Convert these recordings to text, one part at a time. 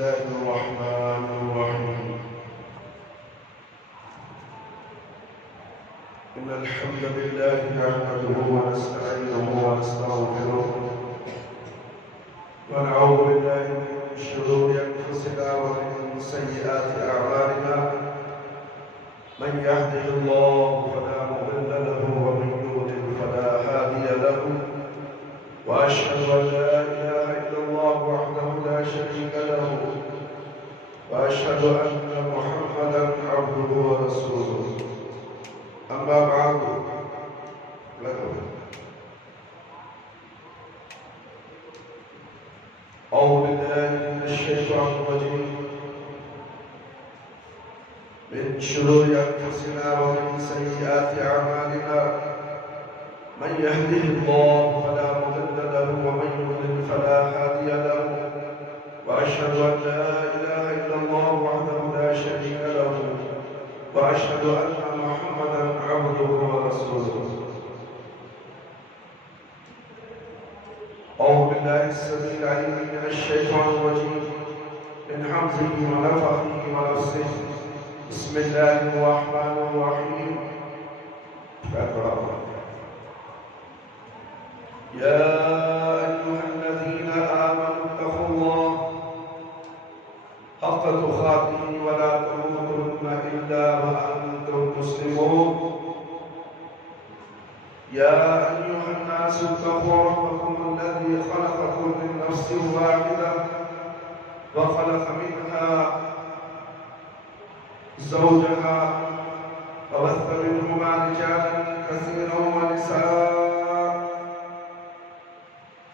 الله الرحمن الرحيم إن الحمد لله نحمده ونستعينه ونستغفره ونعوذ بالله من شرور أنفسنا ومن سيئات أعمالنا من يهده الله فلا مضل له ومن يضلل فلا هادي له وأشهد أن لا إله إلا الله وحده لا شريك له وأشهد أن محمدا عبده ورسوله أما بعد أعوذ بالله من الشيطان الرجيم من شرور أنفسنا ومن سيئات أعمالنا من يهده الله فلا مضل له ومن يضلل فلا هادي له وأشهد أن لا إله إلا الله وحده لا شريك له وأشهد أن محمدا عبده ورسوله أعوذ بالله السميع العليم من الشيطان الرجيم من حمزه ونفخه ونفسه بسم الله الرحمن الرحيم يا أيها الذين آمنوا اتقوا الله حق تقاته ولا تموتن إلا وأنتم مسلمون يا أيها الناس اتقوا ربكم الذي خلقكم من نفس واحدة وخلق منها زوجها وبث منهما رجالا كثيرا ونساء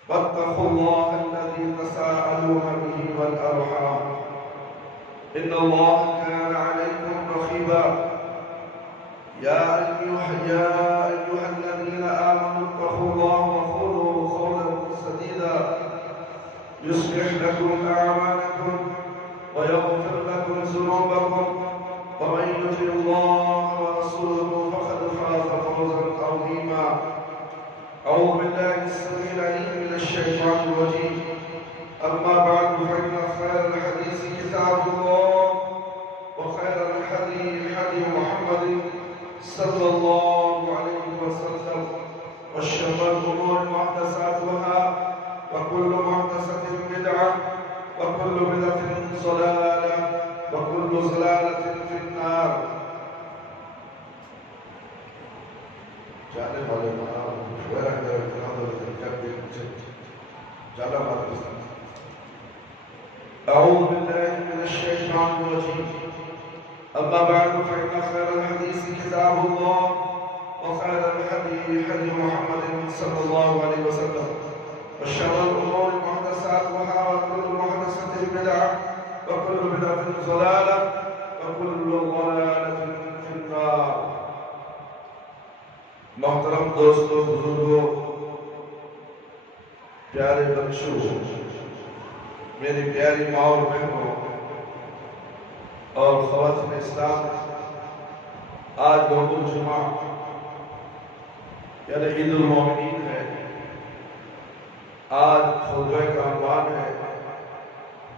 واتقوا الله الذي تساءلون به والأرحام إن الله كان عليكم رقيبا يا أيها الذين آمنوا اتقوا الله وقولوا قولا سديدا يصلح لكم أعمالكم ويغفر لكم ذنوبكم ومن يطع الله ورسوله فقد فاز فوزا عظيما أعوذ بالله السميع العليم من الشيطان الرجيم أما بعد فإن خير الحديث كتاب الله وخير الهدي هدي محمد صلى الله عليه وسلم وشر الأمور محدثاتها وكل محدثة بدعة وكل بدعة ضلالة وكل ضلالة في النار جانے والے أعوذ بالله من الشيطان الرجيم أما بعد فإن خير الحديث كتاب الله وخير الهدي هدي محمد صلى الله عليه وسلم وشر الأمور محدثاتها وكل محدثة بدعة وكل بدعة ضلالة وكل ضلالة في النار محترم دوستو بزرگو پیارے بچوں میری پیاری ماں اور بہنوں اور خواتین اسلام آج یوم الجمعہ یعنی عید المومنین ہے آج خطبہ کا عنوان ہے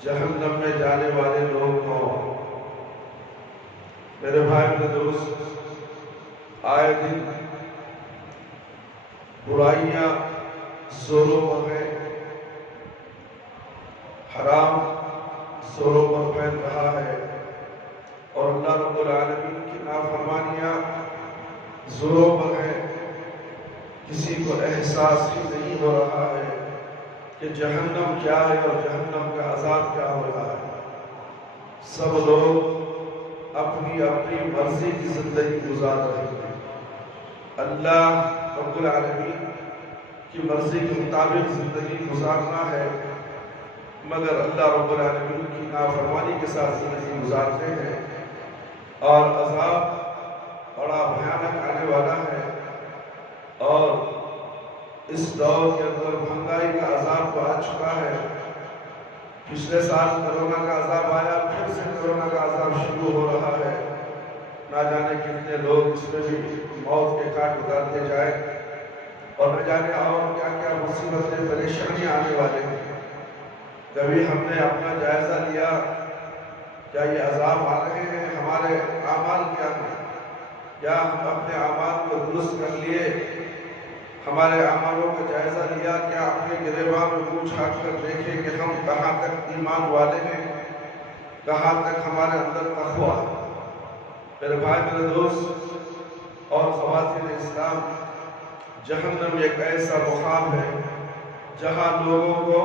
جہنم میں جانے والے لوگ کون میرے بھائی میرے دوست آئے دن برائیاں زوروں پر ہیں حرام زوروں پر پھیل رہا ہے اور اللہ رب العالمین کی نافرمانیاں زوروں پر ہیں کسی کو احساس ہی نہیں ہو رہا ہے کہ جہنم کیا ہے اور جہنم کا عذاب کیا ہو رہا ہے سب لوگ اپنی اپنی مرضی کی زندگی گزار رہے ہیں اللہ رب العالمین کی مرضی کے مطابق زندگی گزارنا ہے مگر اللہ رب العالمین کی نافرمانی کے ساتھ زندگی گزارتے ہیں اور عذاب بڑا بھیانک آنے والا ہے اور اس دور کے اندر مہنگائی کا عذاب تو آ چکا ہے پچھلے سال کرونا کا عذاب آیا پھر سے کرونا کا عذاب شروع ہو رہا ہے نہ جانے کتنے لوگ اس میں بھی موت کے کاٹ اتارتے جائیں اور نہ جانے اور کیا کیا مصیبتیں پریشانیاں آنے والے ہیں کبھی ہم نے اپنا جائزہ لیا کیا یہ عذاب آ رہے ہیں ہمارے اعمال کیا ہیں؟ یا ہم اپنے اعمال کو درست کر لیے؟ ہمارے اعمالوں کا جائزہ لیا؟ کیا اپنے گریباں میں منہ چھاٹ کر دیکھیں کہ ہم کہاں تک ایمان والے ہیں، کہاں تک ہمارے اندر تقویٰ ہے؟ میرے بھائی، میرے دوست اور خواتین اسلام، جہنم ایک ایسا مقام ہے جہاں لوگوں کو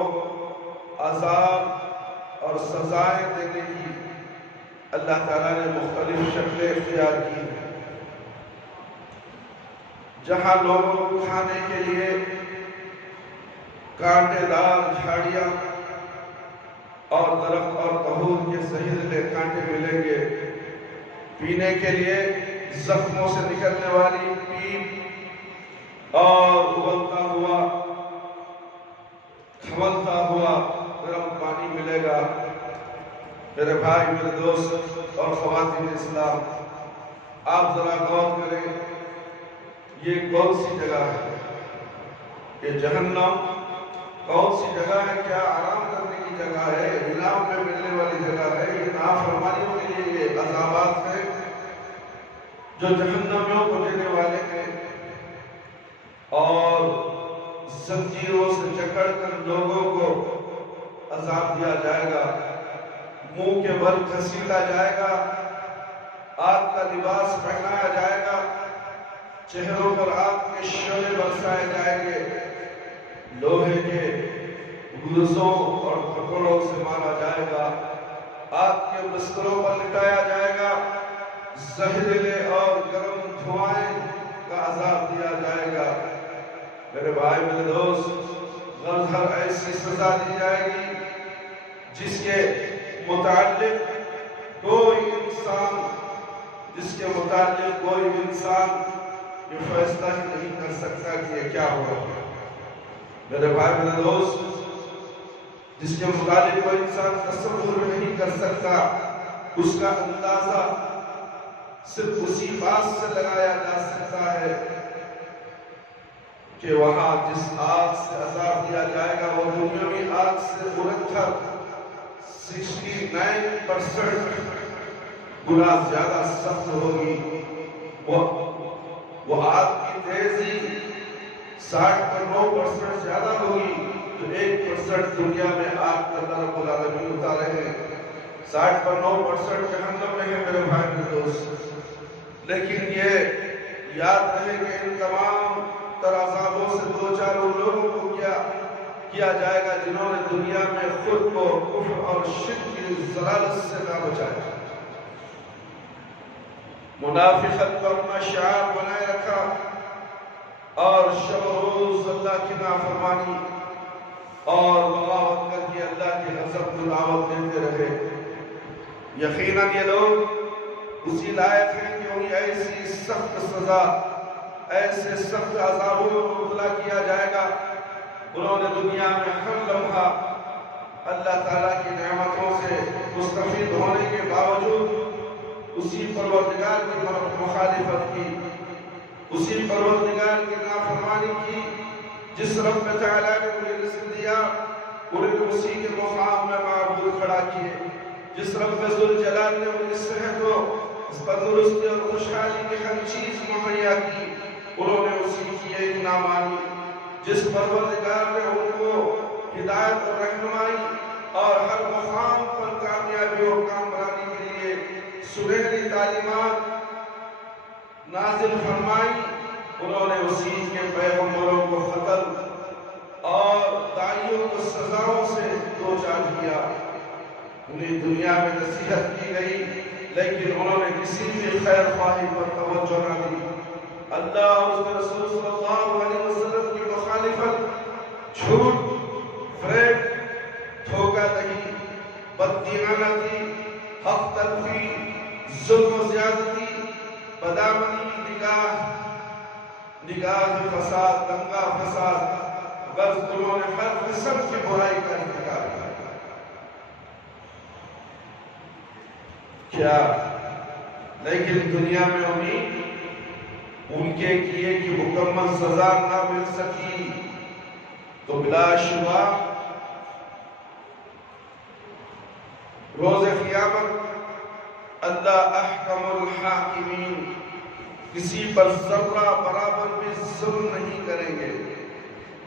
عذاب اور سزائیں دینے کی اللہ تعالیٰ نے مختلف شکلیں اختیار کی ہیں، جہاں لوگوں کو کھانے کے لیے کانٹے دار جھاڑیاں اور درخت اور طہور کے زہریلے کانٹے ملیں گے، پینے کے لیے زخموں سے نکلنے والی پیپ اور ابلتا ہوا کھولتا ہوا گرم پانی ملے گا۔ میرے بھائی، میرے دوست اور خواتین اسلام، آپ ذرا غور کریں، یہ کون سی جگہ ہے؟ یہ جہنم کون سی جگہ ہے؟ کیا آرام کرنے کی جگہ ہے؟ انعام میں ملنے والی جگہ ہے؟ یہ نافرمانیوں کے لیے یہ عذابات ہیں جو جہنمیوں کو دینے والے ہیں، اور زنجیروں سے جکڑ کر لوگوں کو عذاب دیا جائے گا، منہ کے بل گھسیٹا جائے گا، آگ کا لباس پہنایا جائے گا، چہروں پر آگ کے شعلے برسائے جائیں گے، لوہے کے گرزوں اور پھکڑوں سے مارا جائے گا، آگ کے بستروں پر لٹایا جائے گا، زہریلے اور گرم دھوائیں کا عذاب دیا جائے گا۔ میرے بھائی، میرے دوست، غرض ایسی سزا دی جائے گی جس کے متعلق کوئی انسان یہ فیصلہ ہی نہیں کر سکتا کہ یہ کیا ہو رہا ہے۔ میرے بھائی، میرے دوست، جس کے متعلق کوئی انسان تصور نہیں کر سکتا، اس کا اندازہ صرف اسی بات سے لگایا جا سکتا ہے کہ وہاں جس آگ سے عذاب دیا جائے گا وہ دنیاوی آگ سے مرتب 69% گنا زیادہ سخت ہوگی۔ وہ آگ کی تیزی 60% زیادہ ہوگی، تو 1% دنیا میں آگ کا اللہ رب العالمین اتارے ہیں، 60% جہنم میں ہے۔ میرے بھائی، میرے دوست، لیکن یہ یاد رہے کہ ان تمام تر عذابوں سے دو چار ان لوگوں کو کیا جائے گا جنہوں نے دنیا میں خود کو کفر اور شرک کی ضلالت سے نہ بچایا، منافقت کو اپنا شعار بنائے رکھا اور شب و روز اللہ کی نافرمانی اور بغاوت کر کے اللہ کی غضب کو دعوت دیتے رہے۔ یقیناً یہ لوگ اسی لائق ہیں کہ انہیں ایسی سخت سزا، ایسے سخت عذابوں میں مبتلا کیا جائے گا۔ انہوں نے دنیا میں ہر لمحہ اللہ تعالیٰ کی نعمتوں سے مستفید ہونے کے باوجود اسی پروردگار کی مخالفت کی، اسی پروردگار کی نافرمانی کی جس رب تعالیٰ نے انہیں رزق دیا، انہیں اسی کے مقام میں معبود کھڑا کیے، جس رب ذوالجلال نے انہیں صحت و تندرستی اور خوشحالی کی ہر چیز مہیا کی، انہوں نے اسی کی ایک نہ مانی، جس پروردگار نے ان کو ہدایت اور رہنمائی اور ہر مقام پر کامیابی اور کامرانی کے لیے سنہری تعلیمات نازل فرمائی، انہوں نے اسی کے پیغمبروں کو قتل اور داعیوں کو سزاؤں سے دوچار کیا۔ انہیں دنیا میں نصیحت کی گئی لیکن انہوں نے کسی بھی خیر خواہی پر توجہ نہ دی۔ اللہ اور اس کے رسول صلی اللہ علیہ وسلم کی مخالفت، جھوٹ، فریب، دھوکہ دہی، بددیانتی، حق تلفی، ظلم و زیادتی، بدامنی، نگاہ فساد، دنگا فساد، غرض انہوں نے ہر قسم کی برائی کا انکار کیا۔ کیا لیکن دنیا میں انہیں ان کے کیے کی مکمل سزا نہ مل سکی، تو بلا شبہ روز قیامت اللہ احکم الحاکمین، کسی پر ذرہ برابر بھی ظلم نہیں کریں گے،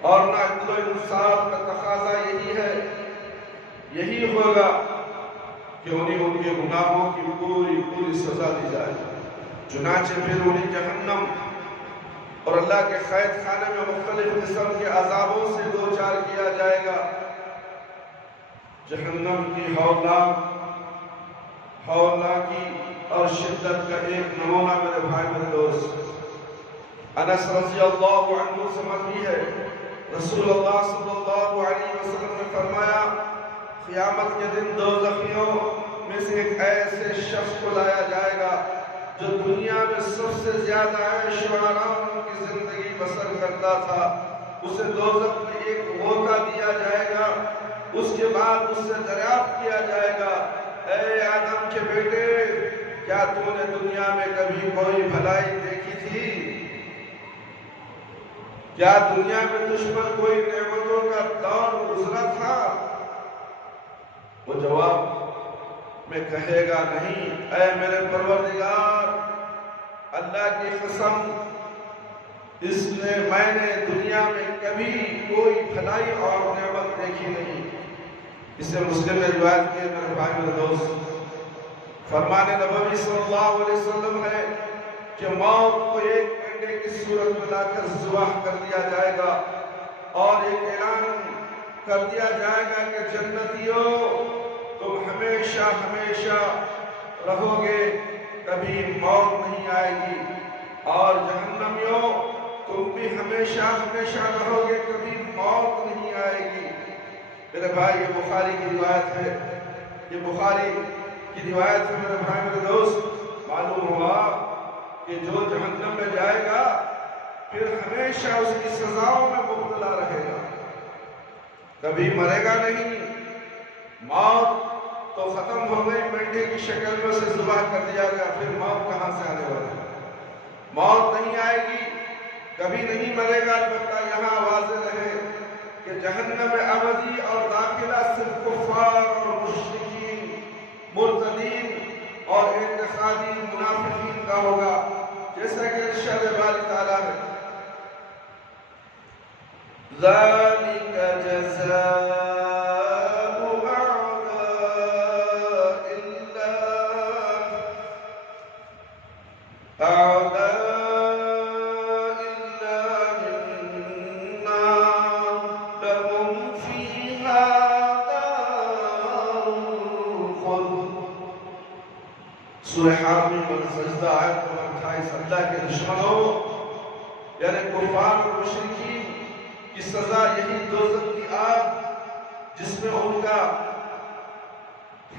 اور نہ عدل و انصاف کا تقاضا یہی ہے، یہی ہوگا کہ انہیں ان کے گناہوں کی پوری سزا دی جائے، چنانچہ پھر انہیں جہنم اور اللہ کے قید خانے میں مختلف قسم کے عذابوں سے دوچار کیا جائے گا۔ جہنم کی ہولناکی اور شدت کا ایک نمونہ میرے بھائی میرے دوست، انس رضی اللہ عنہ سے مروی ہے، رسول اللہ صلی اللہ علیہ وسلم نے فرمایا، قیامت کے دن دوزخیوں میں سے ایک ایسے شخص کو لایا جائے گا جو دنیا میں سب سے زیادہ عیش و آرام کی زندگی بسر کرتا تھا، اسے دوزخ میں ایک غوطہ دیا جائے گا، اس کے بعد اس سے دریافت کیا جائے گا، اے آدم کے بیٹے، کیا تو نے دنیا میں کبھی کوئی بھلائی دیکھی تھی؟ کیا دنیا میں تجھ پر کوئی نعمتوں کا دور گزرا تھا؟ وہ جواب میں کہے گا نہیں، اے میرے پروردگار، اللہ کی قسم، میں نے دنیا میں کبھی کوئی بھلائی اور نعمت دیکھی نہیں۔ اسے مسلم نے روایت کی، میرے بھائی میرے دوست، فرمان نبوی صلی اللہ علیہ وسلم ہے کہ موت کو ایک مینڈے کی صورت میں لا کر ذبح کر دیا جائے گا اور ایک اعلان کر دیا جائے گا کہ جنتیوں، تم ہمیشہ ہمیشہ رہو گے، کبھی موت نہیں آئے گی، اور جہنمیوں، تم بھی ہمیشہ ہمیشہ رہو گے، کبھی موت نہیں آئے گی۔ میرے بھائی، یہ بخاری کی روایت ہے، یہ بخاری کی روایت ہے میرے بھائی میرے دوست۔ معلوم ہوا کہ جو جہنم میں جائے گا پھر ہمیشہ اس کی سزاؤں میں مبتلا رہے گا، کبھی مرے گا نہیں۔ موت تو ختم ہو گئی، مینڈے کی شکل میں اسے ذبح کر دیا گیا، پھر موت کہاں سے آنے والی ہے؟ موت نہیں آئے گی، کبھی نہیں مرے گا۔ البتہ یہاں واضح رہے کہ جہنم ابدی اور داخلہ صرف کفار اور مشرکین، مرتدین اور اعتقادی منافقین کا ہوگا، جیسا کہ ارشاد باری تعالیٰ ہے، ذَلِكَ جَزَاءُ سورہ حامی سجدہ آیت نمبر 28، اللہ کے دشمنوں یعنی کفار اور مشرکین کی سزا یہی دوزخ کی آگ، جس میں ان کا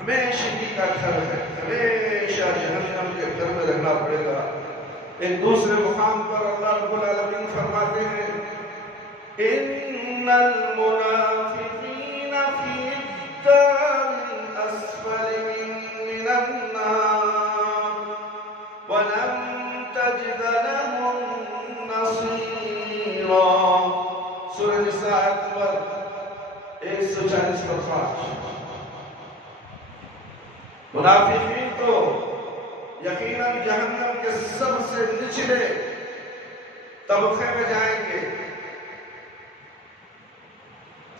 ہمیشگی کا گھر ہے، ہمیشہ جہنم کے گھر میں رہنا پڑے گا۔ ایک دوسرے مقام پر اللہ رب العالمین فرماتے ہیں، ان المنافقین فی الدار الاسفل من النار وَلَمْ تَجِدَ لَهُمْ نَصِيرًا۔ سورہ نساء آیت نمبر 140-5۔ منافقین تو یقیناً جہنم کے سب سے نچلے طبقے میں جائیں گے،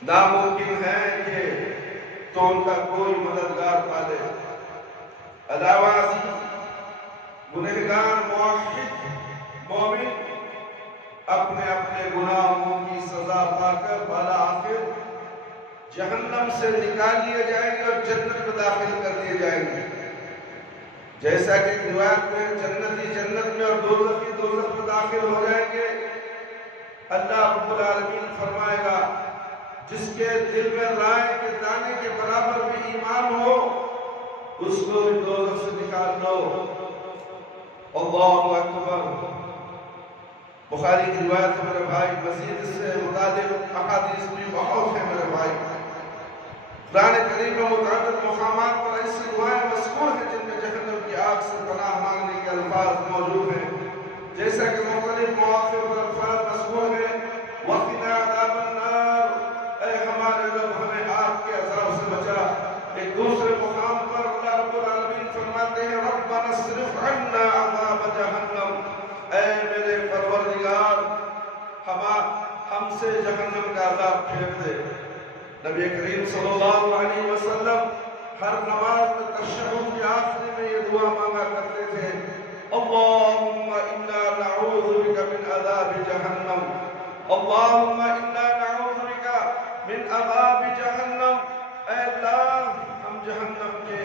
ناممکن ہے کہ تو ان کا کوئی مددگار پالے۔ علاوہ ازیں گنہگار موحد مومن اپنے اپنے گناہوں کی سزا پا کر بالآخر جہنم سے نکال لیے جائیں گے اور جنت میں داخل کر دیے جائیں گے، جیسا کہ روایت میں جنتی جنت میں اور دوزخی دوزخ میں داخل ہو جائیں گے۔ اللہ رب العالمین فرمائے گا، جس کے دل میں رائے کے دانے کے برابر بھی ایمان ہو، اس کو بھی دوزخ سے نکال دو۔ اللہ اکبر۔ بخاری کی روایت ہے میرے بھائی، مزید اس سے متعلق احادیث بھی بہت ہیں میرے بھائی۔ قرآن کریم میں متعدد مقامات پر ایسی دعائیں مذکور ہیں جن میں جہنم کی آگ سے پناہ مانگنے کے الفاظ موجود ہیں، جیسا کہ مختلف مواقع پر الفاظ مذکور ہیں، وَقِنَا عَذَابَ النَّارِ، اے ہمارے رب ہمیں آگ کے عذاب سے بچا۔ ایک دوسرے مقام جہنم کا عذاب پھینک دے۔ نبی کریم صلی اللہ علیہ وسلم ہر نماز میں تشہد کے آخری میں یہ دعا مانگا کرتے تھے، اللہم انا نعوذ بک من عذاب جہنم، اللہم انا نعوذ بک من عذاب جہنم، اے اللہ ہم جہنم کے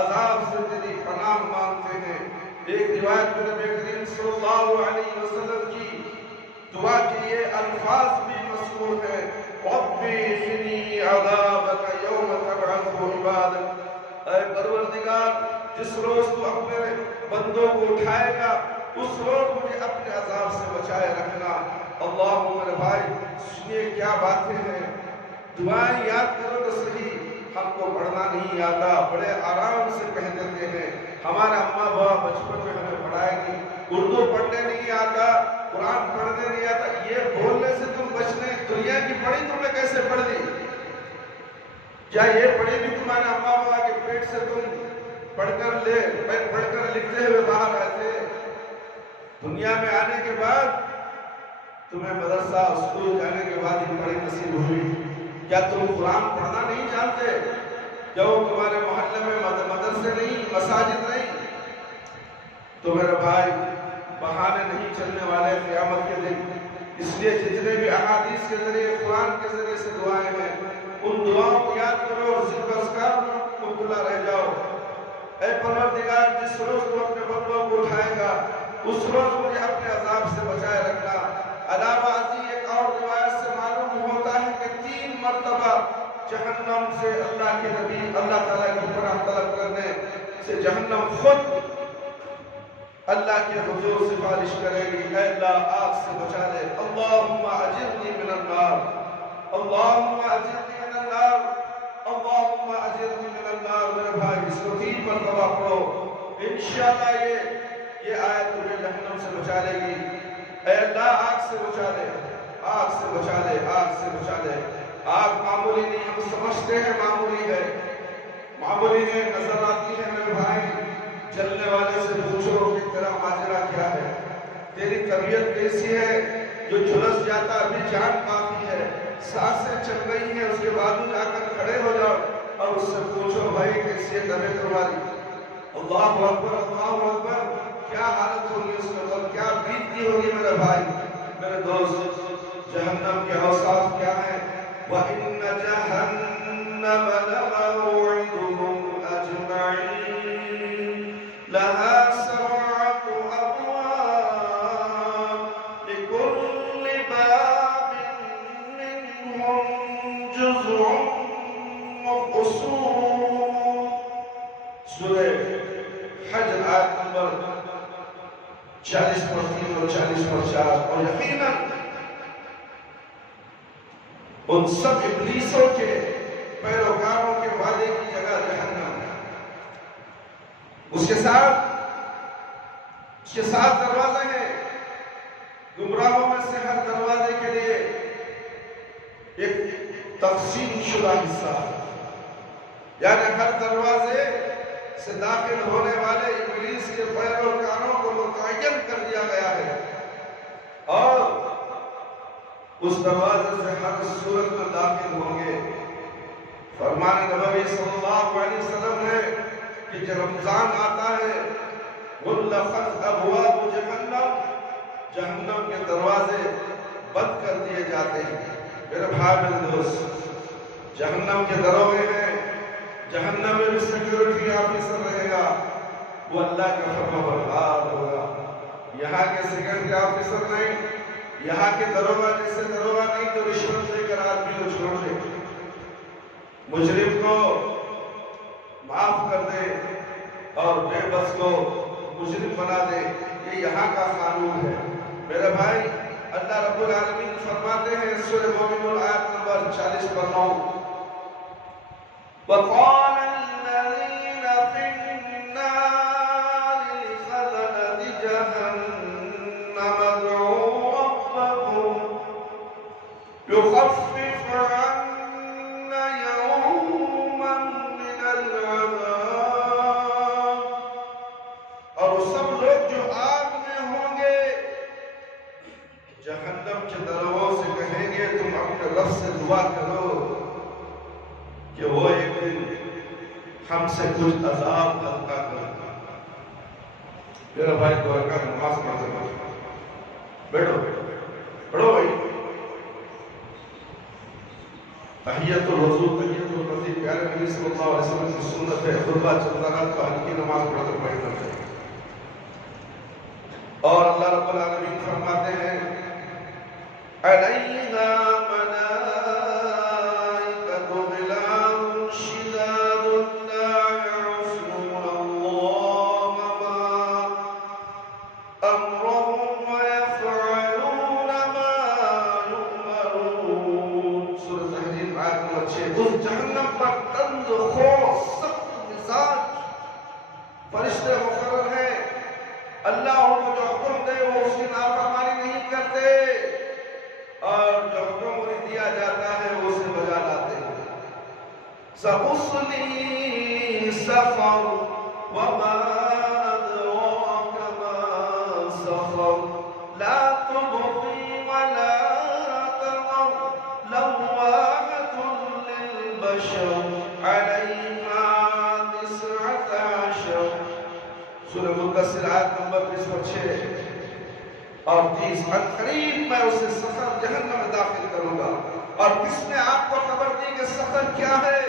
عذاب سے تیری پناہ مانگتے ہیں۔ ایک روایت میں نبی کریم صلی اللہ علیہ وسلم کی دعا کے یہ الفاظ بھی مذکور ہیں، ربی قنی عذابک یوم تبعث عبادک، اے پروردگار جس روز تو اپنے بندوں کو اٹھائے گا اس روز مجھے اپنے عذاب سے بچائے رکھنا۔ اللہ میرے بھائی سنیے کیا باتیں ہیں، دعائیں یاد کرو تو صحیح، ہم کو پڑھنا نہیں آتا، بڑے آرام سے کہہ دیتے ہیں۔ ہمارا اماں بابا بچپن میں ہمیں پڑھائے گی، اردو پڑھنے نہیں آتا، قرآن پڑھنے نہیں آتا، یہ بولنے سے تم بچنے، دنیا کی پڑھی تم نے کیسے پڑھ لی؟ کیا یہ پڑھی بھی تمہارے اماں بابا کے پیٹ سے تم پڑھ کر لکھتے ہوئے باہر آئے تھے؟ دنیا میں آنے کے بعد تمہیں مدرسہ اسکول جانے کے بعد یہ پڑھی نصیب ہوئی، کیا تم قرآن پڑھنا نہیں جانتے؟ کیا وہ تمہارے محلے میں مدرسے نہیں، مساجد نہیں؟ تو میرے بھائی بہانے نہیں چلنے والے قیامت کے دن، اس لیے جتنے بھی احادیث کے ذریعے قرآن کے ذریعے سے دعائیں ہیں ان دعاؤں کو یاد کرو اور ذکر اذکار مبتلا رہ جاؤ۔ اے پروردگار جس روز تو اپنے بندوں کو اٹھائے گا اس روز مجھے اپنے عذاب سے بچائے رکھنا۔ علاوہ ازیں ایک اور روایت سے معلوم ہوتا ہے کہ 3 مرتبہ جہنم سے اللہ کے نبی اللہ تعالیٰ کی پناہ طلب کرنے سے جہنم خود اللہ کے حضور سفارش کرے گی، اے اللہ آگ سے بچا دے، اللہم اجرنی من النار، اللہم اجرنی من النار، اللہم اجرنی من النار۔ میرے بھائی اس کو 3 مرتبہ پڑھو، انشاءاللہ یہ آیت تمہیں جہنم سے بچا لے گی۔ اے اللہ آگ سے بچا دے، آگ سے بچا دے، آگ سے بچا دے۔ آگ معمولی نہیں، ہم سمجھتے ہیں معمولی ہے، معمولی ہے، نظر آتی ہے۔ میرے بھائی جلنے والے سے پوچھو کہ تیرا ماجرا کیا ہے، تیری طبیعت کیسی ہے؟ جو جھلس جاتا ابھی جان باقی ہے، سانسیں چل رہی ہیں، اس کے بعد جا کر کھڑے ہو جاؤ اور اس سے پوچھو بھائی کیسی ہے طبیعت تمہاری؟ اللہ اکبر، اللہ اکبر، کیا حالت ہوگی اس کے بعد، کیا بیتتی ہوگی میرے بھائی میرے دوست۔ جہنم کے اوصاف کیا ہیں؟ وَإِنَّ جَهَنَّمَ لَمَوْعِدُهُمْ أَجْمَعِينَ لَهَا 7 أَبْوَابٍ لِكُلِّ بَابٍ مِّنْهُمْ جُزْءٌ مَّقْسُومٌ۔ سورہ حج آیت نمبر 40 پر 3 اور 40 پر 4۔ اور یقیناً ان سب ابلیسوں کے پیروکاروں کے وعدے کی جگہ جہنم ہے۔ اس کے ساتھ دروازے ہیں، گمراہوں میں سے ہر دروازے کے لیے ایک تقسیم شدہ حصہ، یعنی ہر دروازے سے داخل ہونے والے ابلیس کے پیروکاروں کو متعین کر دیا گیا ہے، اور اس دروازے سے ہر صورت میں داخل ہوں گے۔ فرمان نبوی صلی اللہ علیہ وسلم ہے کہ جب رمضان آتا ہے غلقت ابواب جہنم، جہنم کے دروازے بند کر دیے جاتے ہیں۔ میرے بھائی میرے دوست، جہنم کے دروازے ہیں، جہنم میں بھی سیکیورٹی آفیسر رہے گا، وہ اللہ کا فرمانبردار ہوگا۔ یہاں کے سیکیورٹی آفیسر نہیں، یہاں کے دروگا جیسے دروگا نہیں تو رشوت دے کر آدمی کو چھوڑ دے، مجرم کو معاف کر دے اور بے بس کو مجرم بنا دے، یہ یہاں کا قانون ہے۔ میرے بھائی اللہ رب العالمین فرماتے ہیں سورہ مومنون آیت نمبر 40 پر 9، وَقَالَ الَّذِينَ فِي النَّارِ لِخَزَنَةِ جَهَنَّمَ ادْعُوا رَبَّكُمْ يُخَفِّفْ عَنَّا يَوْمًا مِّنَ الْعَذَابِ۔ اور وہ سب لوگ جو آگ میں ہوں گے جہنم کے دروازوں سے کہیں گے تم اپنے رب سے دعا کرو کہ وہ ایک دن ہم سے کچھ عذاب ہلکا کر۔ میرا بھائی دعا کا نماز پڑھتے بیٹھو پڑھو بھائی۔ تحیت الوضو تحیت المسجد پیارے نبی صلی اللہ علیہ وسلم کی سنت ہے، خطبہ چلتا رہا تو ہلکی نماز پڑھتے پڑھنا چاہیے۔ اور اللہ رب العالمین فرماتے ہیں علیہا ملائکۃ غلاظ شداد لا یعصون اللہ ما امرهم ویفعلون ما یؤمرون۔ سورہ تحریم آیت نمبر 6۔ اس جہنم پر تند خور سخت مزاج فرشتے مقرر ہیں، اللہ ان کو جو حکم دے وہ اس کی نافرمانی نہیں کرتے، اور جو حکم انہیں دیا جاتا ہے وہ اسے بجا لاتے ہیں۔ سَأُصْلِي سَقَرَ وَمَا أَدْرَاكَ مَا سَقَرُ لَا تُبْقِي وَلَا تَذَرُ لَوَّاحَةٌ لِلْبَشَرِ عَلَيْهَا 19۔ سورہ مدثر آیت نمبر 26 اور 30۔ عنقریب میں اسے سقر جہنم میں داخل کروں گا۔ اور کس نے آپ کو خبر دی کہ سقر کیا ہے؟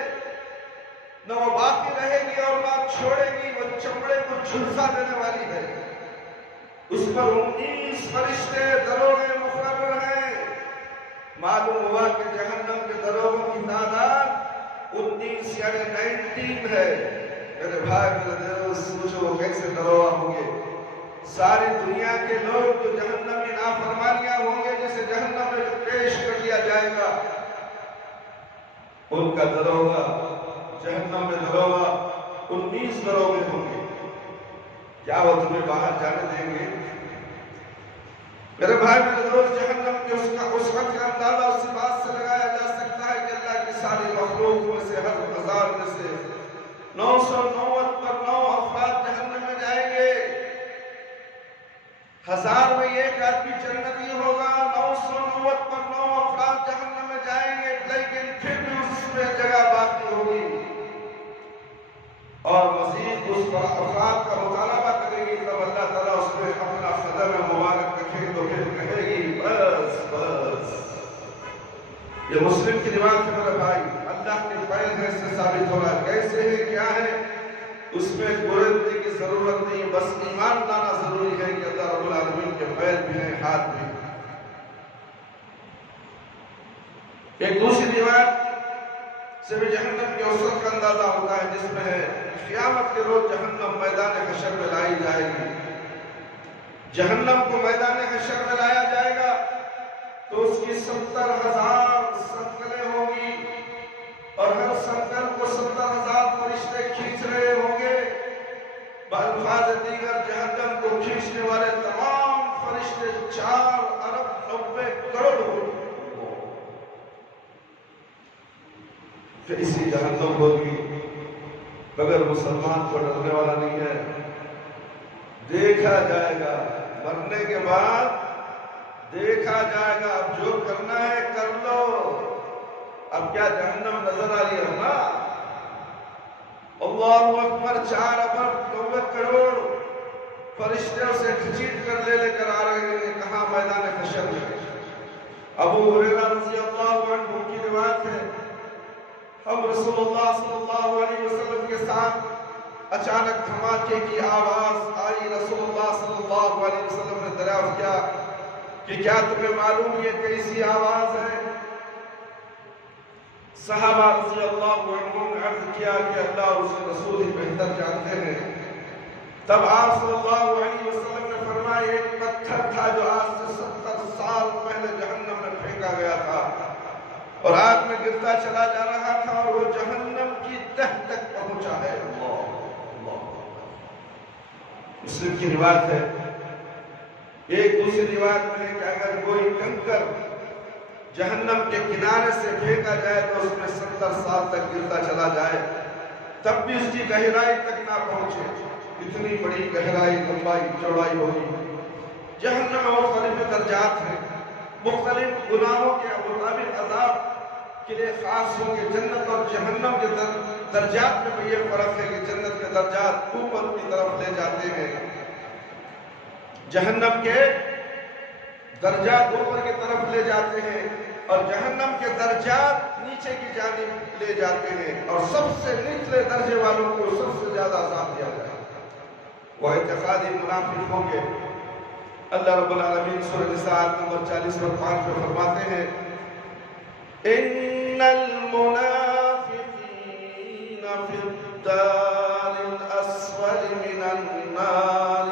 نہ وہ باقی رہے گی اور بات چھوڑے گی، وہ چمڑے کو جھلسا دینے والی ہے۔ اس پر 19 فرشتے دروغے مقرر ہیں۔ معلوم ہوا کہ جہنم کے دروغوں کی تعداد 19 یعنی 19 ہے۔ میرے بھائی میرے دوست سوچو وہ کیسے دروغ ہوں گے۔ ساری دنیا کے لوگ جو جہنمی نافرمانیاں ہوں گے جسے جہنم میں پیش کر لیا جائے گا، ان کا دروغہ جہنم میں دروغہ 19 دروغے ہوں گے۔ کیا وہ تمہیں باہر جانے دیں گے؟ میرے بھائی میرے دوست جہنم کے اس وقت کا اندازہ اسی بات سے لگایا جا سکتا ہے کہ اللہ کی ساری مخلوق میں سے ہر 1000 میں سے 999 پر 9 افراد جہنم میں جائیں گے۔ 1000 میں ایک آدمی جنتی ہوگا، 999 پر 9 افراد جہنم میں جائیں گے، لیکن پھر بھی اس میں جگہ باقی ہوگی۔ اور مزید اس پر افراد کا مطالبہ کرے گی، تب اللہ تعالیٰ اس میں اپنا قدم مبارک رکھے تو پھر کہے گی بس بس۔ یہ مسلم کی روایت ہے میرے بھائی، اللہ کے فیض ہے سے ثابت ہو رہا ہے۔ کیسے ہے کیا ہے اس میں گورنتی کی ضرورت نہیں، بس ایمان لانا ضروری ہے کہ اللہ رب العالمین کے فیض بھی ہیں، ہاتھ بھی ہیں۔ ایک دوسری روایت سے بھی جہنم کے وسعت کا اندازہ ہوتا ہے، جس میں ہے قیامت کے روز جہنم میدان حشر میں لائی جائے گی۔ جہنم کو میدان حشر میں لایا جائے گا تو اس کی 70,000 سنکلیں ہوں گی، اور ہر سنکل کو 70,000 فرشتے کھینچ رہے ہوں گے۔ بالفاظ دیگر جہنم کو کھینچنے والے تمام فرشتے 4 ارب 90 کروڑ ہوں گے۔ ایسی جہنم ہوگی مگر مسلمان کو ڈرنے والا نہیں ہے۔ دیکھا جائے گا مرنے کے بعد، دیکھا جائے گا، اب جو کرنا ہے کر لو۔ اب کیا جہنم نظر آ رہی ہے نا؟ اللہ اکبر، 4 ارب 90 کروڑ فرشتے اسے گھسیٹ کر لے کر آ رہے ہیں، کہاں؟ میدان حشر میں۔ ابو ہریرہ رضی اللہ عنہ کی روایت ہے، ہم رسول اللہ صلی اللہ علیہ وسلم کے ساتھ اچانک دھماکے کی آواز آئی۔ رسول اللہ صلی اللہ علیہ وسلم نے دریافت کیا کہ کیا تمہیں معلوم یہ کیسی آواز ہے؟ صحابہ رضی اللہ عنہم نے عرض کیا کہ اللہ اور اس کے رسول ہی بہتر جانتے ہیں۔ تب آپ صلی اللہ علیہ وسلم نے فرمایا ایک پتھر تھا جو آج سے 70 سال پہلے جہنم میں پھینکا گیا تھا اور آگ میں گرتا چلا جا رہا تھا، اور وہ جہنم کی تہ تک پہنچا ہے۔ مسلم کی روایت ہے۔ ایک دوسری روایت میں ہے کہ اگر کوئی کنکر جہنم کے کنارے سے پھینکا جائے تو اس میں 70 سال تک گرتا چلا جائے، تب بھی اس کی گہرائی تک نہ پہنچے۔ اتنی بڑی گہرائی، لمبائی، چوڑائی ہوگی۔ جہنم میں مختلف درجات ہیں۔ مختلف گناہوں کے مطابق عذاب کے لیے خاص ہوں گے۔ جنت اور جہنم کے درجات میں بھی یہ فرق ہے کہ جنت کے درجات اوپر کی طرف لے جاتے ہیں، جہنم کے درجات اوپر کی طرف لے جاتے ہیں، اور جہنم کے درجات نیچے کی جانب لے جاتے ہیں، اور سب سے نچلے درجے والوں کو سب سے زیادہ عذاب دیا جائے گا۔ وہ اعتقادی منافق ہوں گے۔ اللہ رب العالمین سورہ نساء آیت نمبر 40 اور 5 میں فرماتے ہیں ان المنافقین فی الدار الاسفل من النار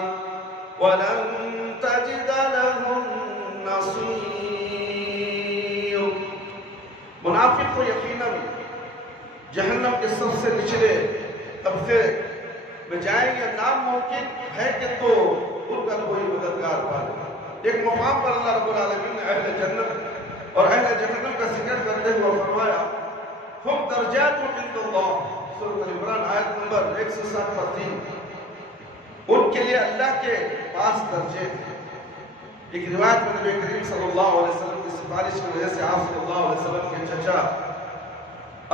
ولن تجد لهم نصیر۔ منافق کو یقیناً جہنم کے سب سے نچلے طبقے میں جائیں گے، ناممکن ہے کہ تو ان کا کوئی مددگار پائے۔ ایک مقام پر اللہ رب العالمین نے اہل جنت اور اہل جہنم کا ذکر کرتے ہوئے فرمایا ہم درجات عند اللہ، سورۃ عمران آیت نمبر 107 ان کے لیے اللہ کے پاس درجے ہیں۔ ایک روایت میں نبی کریم صلی اللہ علیہ وسلم کی سفارش کی وجہ سے آپ صلی اللہ علیہ وسلم کے چچا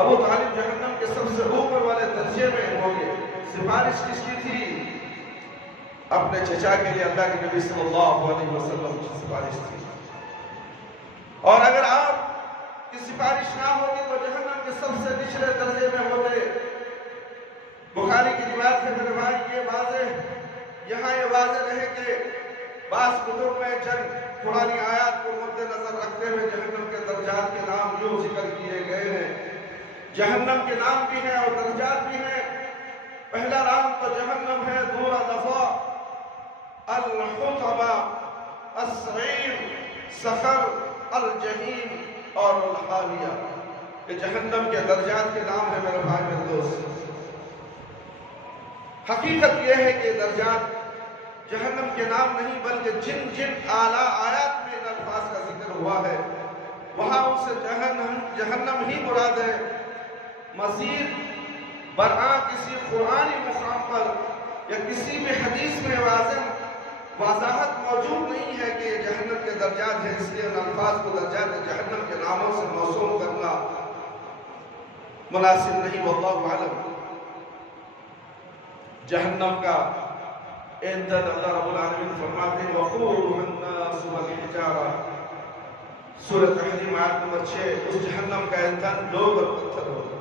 ابو طالب جہنم کے سب سے اوپر والے درجے میں ہوں گے۔ سفارش کس کی تھی؟ اپنے چچا کے لیے اللہ کے نبی صلی اللہ علیہ وسلم کی سفارش تھی۔ اور اگر آپ کی سفارش نہ ہوگی تو جہنم کے سب سے نچلے درجے میں ہوتے۔ بخاری کی روایت ہے میرے بھائی، یہ واضح یہاں یہ واضح رہے کہ بعض کتب میں جنگ قرآنی آیات کو مد نظر رکھتے ہوئے جہنم کے درجات کے نام یوں ذکر کیے گئے ہیں۔ جہنم کے نام بھی ہیں اور درجات بھی ہیں۔ پہلا نام تو جہنم ہے دور دفع، الحطمہ، السعیر، سقر، الجحیم اور الحاویہ۔ یہ جہنم کے درجات کے نام ہیں میرے بھائی میرے دوست۔ حقیقت یہ ہے کہ درجات جہنم کے نام نہیں بلکہ جن اعلیٰ آیات میں ان الفاظ کا ذکر ہوا ہے وہاں ان سے جہنم ہی مراد ہے۔ مزید برآں کسی قرآنی مقام پر یا کسی بھی حدیث میں وضاحت موجود نہیں ہے کہ یہ جہنم کے درجات ہیں، اس لیے ان الفاظ کو درجات جہنم کے ناموں سے موسوم کرنا مناسب نہیں۔ واللہ اعلم۔ جہنم کا ایندھن اللہ رب العالمین فرماتے ہیں وقودها الناس والحجارہ، سورۃ تحریم آیت نمبر 6۔ اس جہنم کا ایندھن لوگ اور پتھر ہوگا۔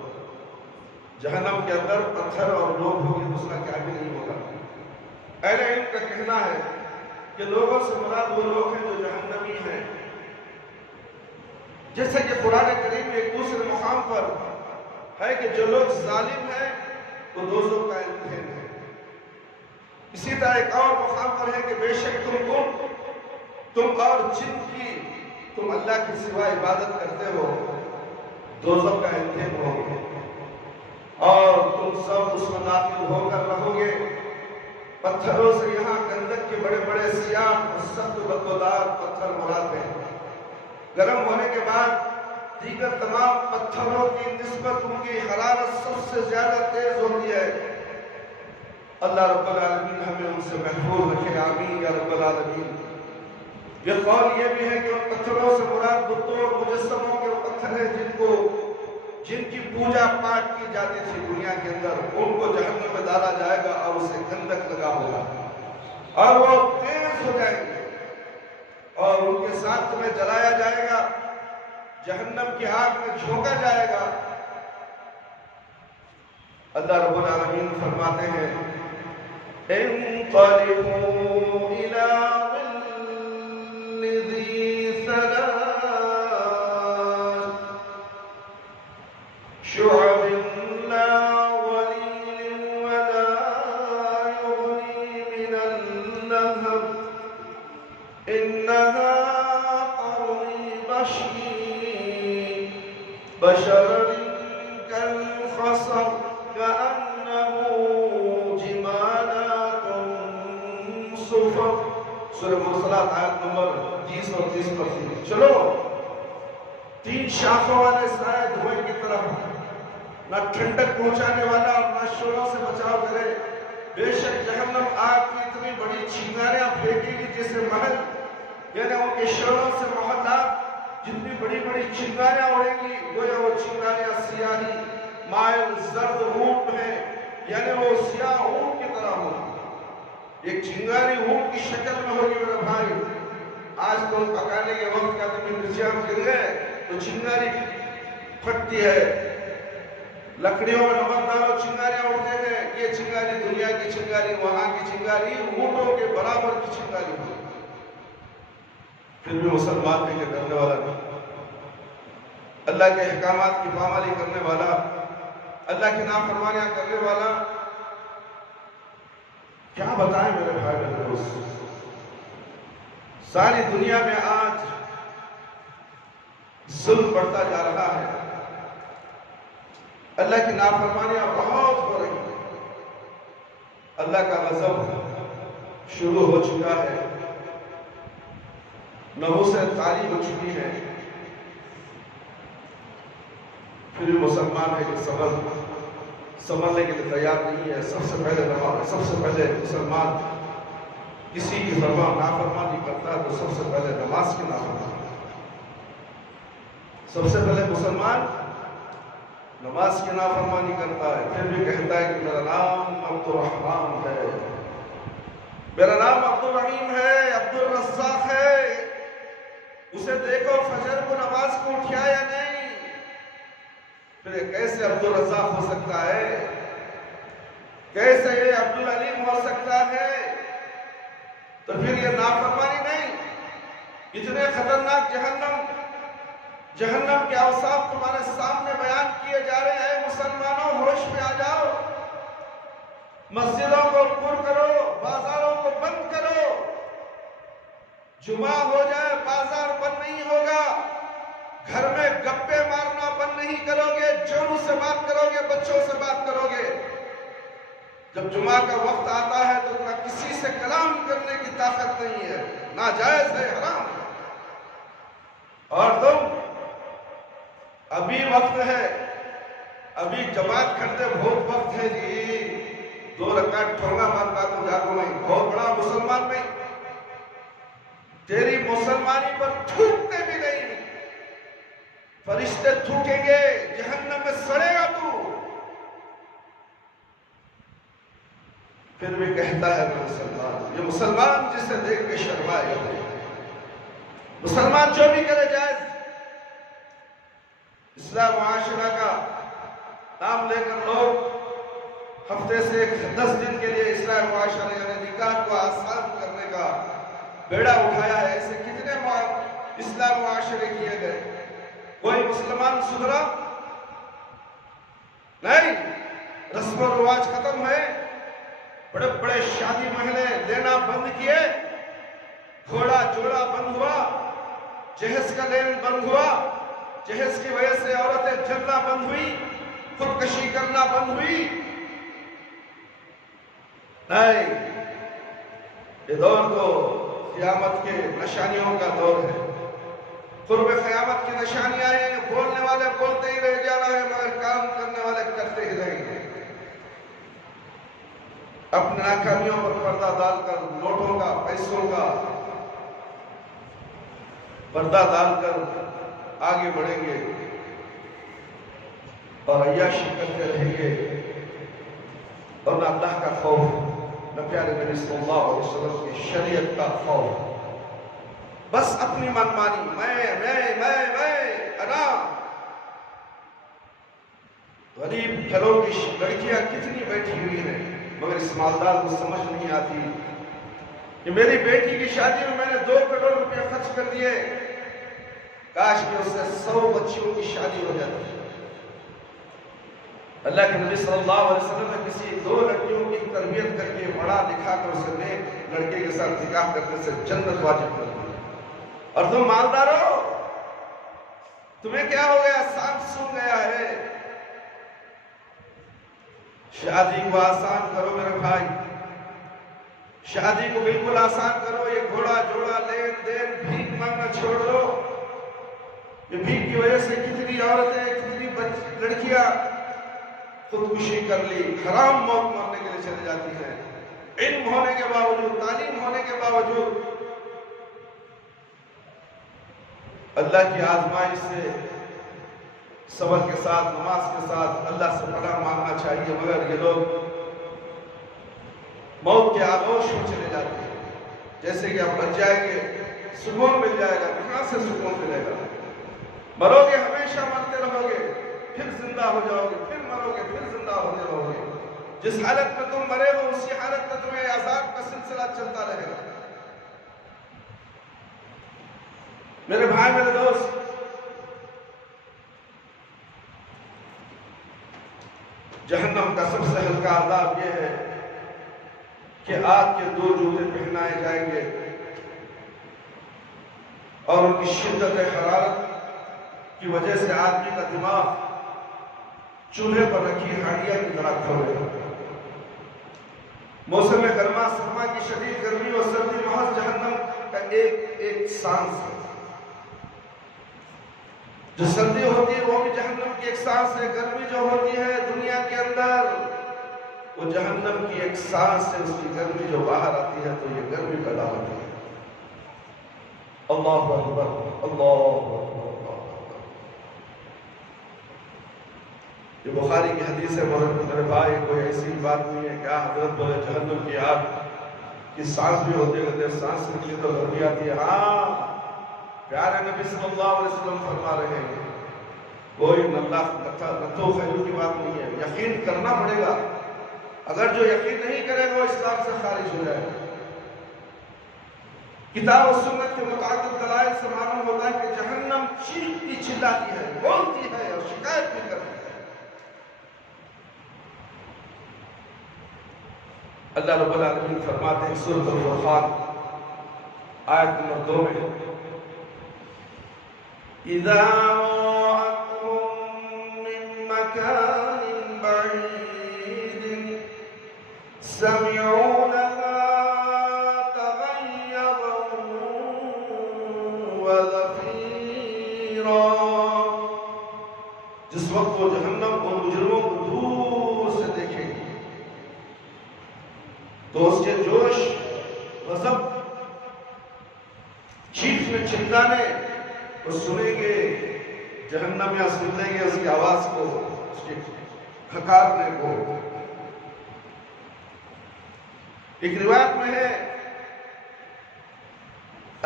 جہنم کے اندر پتھر اور لوگ ہوگی، دوسرا کیا بھی نہیں ہوگا۔ اہل علم کا کہنا ہے کہ لوگوں سے مراد وہ لوگ ہیں جو جہنمی ہیں، جیسے کہ قرآن کریم میں ایک دوسرے مقام پر ہے کہ جو لوگ ظالم ہیں وہ دوزخ کا ایندھن ہے۔ اسی طرح ایک اور مقام پر ہے کہ بے شک تم اور جن کی تم اللہ کے سوا عبادت کرتے ہو دوزخ کا ایندھن ہوگے، اور تم سب اس میں داخل ہو کر رہو گے۔ پتھروں سے یہاں گندک کے بڑے بڑے سیاہ اور سخت بدبودار پتھر مراد ہیں۔ گرم ہونے کے بعد دیگر تمام پتھروں کی نسبت ان کی حرارت سب سے زیادہ تیز ہوتی ہے۔ اللہ رب العالمین ہمیں ان سے محفوظ رکھے، آمین یا رب العالمین۔ یہ قول یہ بھی ہے کہ ان پتھروں سے مراد بتوں اور مجسموں کے پتھر ہیں جن کی پوجا پاٹ کی جاتی تھی دنیا کے اندر، ان کو جہنم میں ڈالا جائے گا اور اسے گندک لگا ہوگا اور وہ تیز ہو جائیں گے اور ان کے ساتھ تمہیں جلایا جائے گا، جہنم کی آگ میں جھونکا جائے گا۔ اللہ رب العالمین فرماتے ہیں انطلقوا الى ظل ذی ثلاث شعب لا ظليل ولا يغني من اللهب إنها قريب بشر كالخصر كأنه جمالات صفر۔ سورہ مرسلات آیت نمبر 20 اور 30 پر تھی۔ چلو 3 شاخوں والے سائے دھوئے کی طرف، نہ ٹھنڈک پہنچانے والا اور نہ شوروں سے بچاؤ کرے۔ بے شک جہنم آگ کی اتنی بڑی چنگاریاں پھینکے گی جیسے محل یعنی ان کے شوروں سے محلہ جتنی بڑی بڑی چنگاریاں اڑیں گی گویا وہ چنگاریاں سیاہی مائل زرد اونٹ ہیں، یعنی وہ سیاہ اونٹ کی طرح ہوگی، ایک چنگاری اونٹ کی شکل میں ہوگی میرے بھائی۔ آج تو پکانے کے وقت کا تمہیں مرچیاں گر گئے تو چنگاری پھٹتی ہے، لکڑیوں میں نمک ڈالو چنگاریاں اڑتے ہیں، یہ چنگاری دنیا کی چنگاری، وہاں کی چنگاری اونٹوں کے برابر کی چنگاری ہوگی۔ پھر بھی مسلمان ہے کہ ڈرنے والا نہیں، اللہ کے احکامات کی پامالی کرنے والا، اللہ کی نافرمانیاں کرنے والا، کیا بتائیں میرے بھائی میرے دوست۔ ساری دنیا میں آج ظلم بڑھتا جا رہا ہے، اللہ کی نافرمانیاں بہت ہو رہی ہیں، اللہ کا غضب شروع ہو چکا ہے، نحوستیں طاری ہو چکی ہیں، پھر بھی مسلمان ہے کہ سنبھلنے کے لیے تیار نہیں ہے۔ سب سے پہلے مسلمان کسی کی نافرمانی کرتا ہے تو سب سے پہلے نماز کی نافرمانی، سب سے پہلے مسلمان نماز کی نافرمانی کرتا ہے، پھر بھی کہتا ہے کہ میرا نام عبد الرحمن ہے، میرا نام عبد الرحیم ہے، عبد الرزاق ہے، اسے دیکھو فجر کو نماز کو اٹھیا یا نہیں، پھر یہ کیسے عبد الرزاق ہو سکتا ہے، کیسے یہ عبد العلیم ہو سکتا ہے، تو پھر یہ نافرمانی نہیں۔ اتنے خطرناک جہنم کے اوصاف تمہارے سامنے بیان کیے جا رہے ہیں، مسلمانوں ہوش میں آ جاؤ، مسجدوں کو پر کرو، بازاروں کو بند کرو، جمعہ ہو جائے بازار بند نہیں ہوگا، گھر میں گپے مارنا بند نہیں کرو گے، جوروں سے بات کرو گے، بچوں سے بات کرو گے، جب جمعہ کا وقت آتا ہے تو نہ کسی سے کلام کرنے کی طاقت نہیں ہے، ناجائز ہے، حرام ہے، اور تم ابھی وقت ہے، ابھی جماعت کرتے بہت وقت ہے جی، 2 رکعت ٹھونگا مار کا تو جاگو میں بہت بڑا مسلمان میں تیری مسلمانی پر تھوکتے بھی نہیں، فرشتے تھوکیں گے، جہنم میں سڑے گا تو، پھر بھی کہتا ہے مسلمان، یہ مسلمان جسے دیکھ کے شرمائے، مسلمان جو بھی کرے جائز، اسلام معاشرہ کا نام لے کر لوگ ہفتے سے 10 دن کے لیے اسلام معاشرہ یعنی نکاح کو آسان کرنے کا بیڑا اٹھایا ہے، ایسے کتنے اسلام معاشرے کیے گئے، کوئی مسلمان سدھرا نہیں، رسم و رواج ختم ہے، بڑے بڑے شادی محلے لینا بند کیے، گھوڑا جوڑا بند ہوا، جہیز کا لین بند ہوا، جہیز کی وجہ سے عورتیں جلنا بند ہوئی، خودکشی کرنا بند ہوئی، نہیں، یہ دور تو قیامت کے نشانیوں کا دور ہے، قرب قیامت کی نشانیاں ہیں، بولنے والے بولتے ہی رہ جا رہے ہیں مگر کام کرنے والے کرتے ہی رہیں گے، اپنے ناکامیوں پر پردہ ڈال کر، نوٹوں کا، پیسوں کا پردہ ڈال کر آگے بڑھیں گے اور عیاشی کرتے رہیں گے، اور نہ اللہ کا خوف، نہ پیارے نبی صلی اللہ علیہ وسلم کی شریعت کا خوف، بس اپنی منمانی، میں انا، غریب گھروں کی لڑکیاں کتنی بیٹھی ہوئی ہیں مگر اس مالدار کو سمجھ نہیں آتی کہ میری بیٹی کی شادی میں نے 2 کروڑ روپے خرچ کر دیے، کاش کہ اس سے 100 بچیوں کی شادی ہو جاتی۔ اللہ کے نبی صلی اللہ علیہ وسلم نے کسی 2 لڑکیوں کی تربیت کر کے پڑھا لکھا کر اسے نیک لڑکے کے ساتھ نکاح کرنے سے جنت واجب کر دی، اور تم مالدار ہو، تمہیں کیا ہو گیا، سانپ سونگ گیا ہے۔ شادی کو آسان کرو میرے بھائی، شادی کو بالکل آسان کرو، یہ گھوڑا جوڑا لین دین بھیک مانگنا چھوڑ دو، یہ بھیک کی وجہ سے کتنی عورتیں کتنی لڑکیاں خودکشی کر لی، حرام موت مرنے کے لیے چلے جاتی ہیں، علم ہونے کے باوجود، تعلیم ہونے کے باوجود، اللہ کی آزمائش سے صبر کے ساتھ، نماز کے ساتھ اللہ سے پناہ مانگنا چاہیے، مگر یہ لوگ موت کے آغوش میں چلے جاتے ہیں، جیسے کہ آپ بچ جائیں گے سکون مل جائے گا، کہاں سے سکون ملے گا؟ مرو گے ہمیشہ مرتے رہو گے، پھر زندہ ہو جاؤ گے، پھر مرو گے، پھر زندہ ہوتے رہو گے۔ جس حالت میں تم مرے ہو اسی حالت میں تمہیں عذاب کا سلسلہ چلتا رہے گا۔ میرے بھائی، میرے دوست، جہنم کا سب سے ہلکا عذاب یہ ہے کہ آگ کے 2 جوتے پہنائے جائیں گے اور ان کی شدت حرارت کی وجہ سے آدمی کا دماغ چولہے پر رکھی ہانڈیاں کی طرح کھولے گا۔ موسم گرما سرما کی شدید گرمی اور سردی محض جہنم کا ایک سانس ہے۔ جو سردی ہوتی ہے وہ بھی جہنم کی ایک سانس ہے، گرمی جو ہوتی ہے دنیا کے اندر وہ جہنم کی ایک سانس ہے، اس کی گرمی جو باہر آتی ہے تو یہ گرمی پیدا ہوتی ہے۔ اللہ اکبر، اللہ اکبر، اللہ اکبر۔ یہ بخاری کی حدیث ہے میرے بھائی، کوئی ایسی بات نہیں ہے کیا حضرت بولے جہنم کی آگ کی سانس بھی ہوتی ہے، سانس نکلی تو گرمی آتی ہے۔ ہاں، پیارے نبی صلی اللہ علیہ وسلم فرما رہے ہیں کوئی نتو خیرو کی بات نہیں ہے، یقین کرنا پڑے گا۔ اگر جو یقین نہیں کرے وہ اسلام سے خارج ہو جائے گا۔ کتاب و سنت کے متعدد دلائل سے معلوم ہوتا ہے کہ جہنم چیختی چلاتی ہے، بولتی ہے اور شکایت بھی کرتی ہے۔ اللہ رب العالمین فرماتے ہیں سورۃ الفرقان آیت نمبر 2 میں، اِذَا رَأَتْهُم مِّن مَّكَانٍ بَعِيدٍ سَمِعُوا لَهَا تَغَيَّظًا وَزَفِيرًا۔ جس وقت وہ جہنم اور مجرموں کو دور سے دیکھیں گے تو اس کے جوش، غضب، چیخنے چلانے وہ سنیں گے، جہنم یا سن لیں گے اس کی آواز کو، اس کے کھکارنے کو۔ ایک روایت میں ہے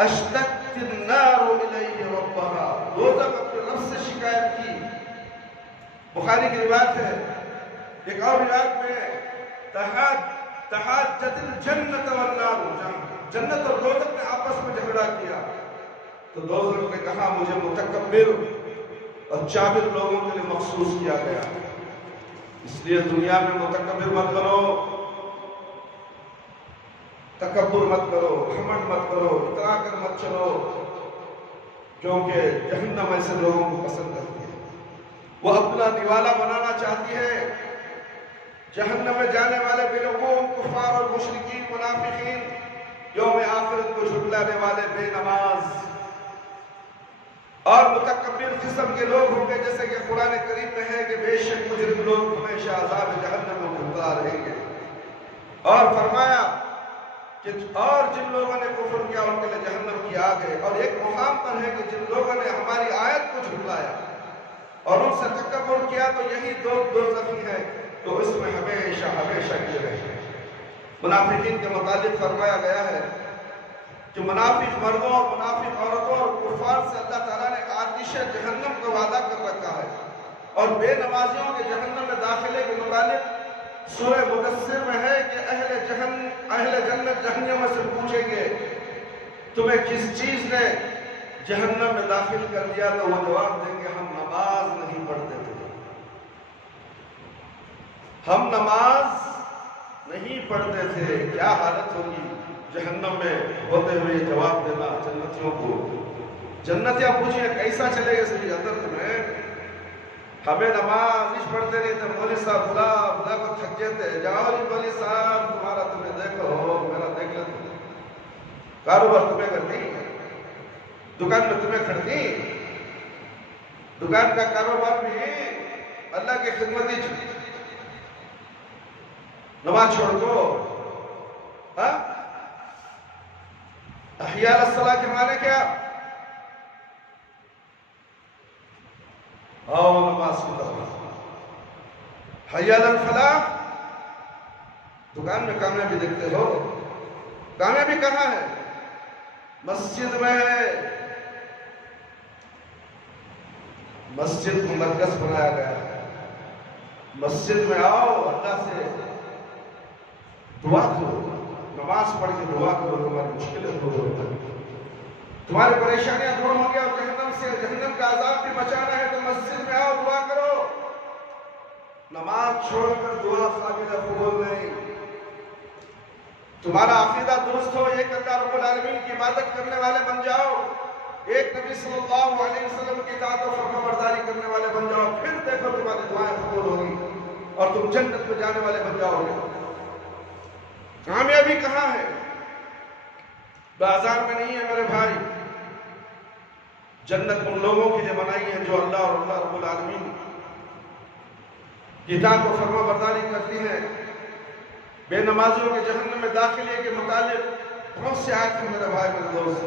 اشتقت النار الیہ ربہا، دوزخ اپنے رب سے شکایت کی، بخاری کی روایت ہے۔ ایک اور روایت میں تحاجت الجنت والنار، جنت اور دوزخ نے آپس میں جھگڑا کیا تو دوزخ نے کہا مجھے متکبر اور جابر لوگوں کے لیے مخصوص کیا گیا، اس لیے دنیا میں متکبر مت کرو، تکبر مت کرو، گھمنڈ مت کرو، اترا کر مت چلو، کیونکہ جہنم ایسے لوگوں کو پسند کرتی ہے، وہ اپنا نوالا بنانا چاہتی ہے۔ جہنم میں جانے والے بالعموم کفار اور مشرکین، منافقین، یوم آخرت کو جھٹلانے والے، بے نماز اور متکبر قسم کے لوگ ہوں گے، جیسے کہ قرآن کریم میں ہے کہ بے شک مجرم لوگ ہمیشہ عذاب جہنم میں مبتلا رہیں گے۔ اور فرمایا کہ اور جن لوگوں نے کفر کیا ان کے لیے جہنم کی آگ ہے، اور ایک مقام پر ہے کہ جن لوگوں نے ہماری آیت کو جھٹلایا اور ان سے تکبر کیا تو یہی دوزخی ہے، تو اس میں ہمیشہ ہمیشہ کے رہے۔ منافقین کے متعلق فرمایا گیا ہے کہ منافق مردوں اور منافق عورتوں اور کفار سے اللہ تعالیٰ نے آتش جہنم کا وعدہ کر رکھا ہے، اور بے نمازیوں کے جہنم میں داخلے کے متعلق سورہ مدثر میں ہے کہ اہل جنت جہنم سے پوچھیں گے تمہیں کس چیز نے جہنم میں داخل کر دیا، تو وہ جواب دیں گے ہم نماز نہیں پڑھتے تھے، ہم نماز نہیں پڑھتے تھے۔ کیا حالت ہوگی جہنم میں ہوتے ہوئے جواب دینا جنتیوں کو۔ جنتیاں پوچھیں کیسا چلے گا سری حضرت میں، ہمیں نماز نہیں پڑھتے نہیں تو مولوی صاحب بلا کو تھک جاتے، جاؤ جی مولوی صاحب تمہارا تمہیں دیکھو، میرا دیکھ لیتے، کاروبار تمہیں کرتی، دکان میں تمہیں کھڑتی، دکان کا کاروبار بھی اللہ کی خدمت ہی چلی، نماز چھوڑ دو۔ احیاء الصلاح کے معنی کیا؟ آؤ نماز کی طرف، حی علی الفلاح۔ دکان میں کامیابی دیکھتے ہو، کامیابی کہاں ہے؟ مسجد میں ہے۔ مسجد کو مرکز بنایا گیا ہے۔ مسجد میں آؤ، اللہ سے دعا کرو، نماز پڑھ کے دعا کرو، تمہاری مشکلیں دور ہو جائیں، تمہاری پریشانیاں دور ہوں گی، اور جہنم کا عذاب بھی بچانا ہے تو مسجد میں آؤ، دعا کرو۔ نماز چھوڑ کر دعا قابل قبول نہیں۔ تمہارا عقیدہ درست ہو، ایک اللہ رب العالمین کی عبادت کرنے والے بن جاؤ، ایک نبی صلی اللہ علیہ وسلم کی اطاعت و فرما برداری کرنے والے بن جاؤ، پھر دیکھو تمہاری دعائیں قبول ہوگی اور تم جنت میں جانے والے بن جاؤ گے۔ کامیابی کہاں ہے؟ بازار میں نہیں ہے میرے بھائی۔ جنت ان لوگوں کے لیے بنائی ہے جو اللہ اور اللہ رب العالمین کی اطاعت و فرما برداری کرتی ہیں۔ بے نمازیوں کے جہنم میں داخلے کے متعلق بہت سے آیت ہیں میرے بھائی میرے دوست۔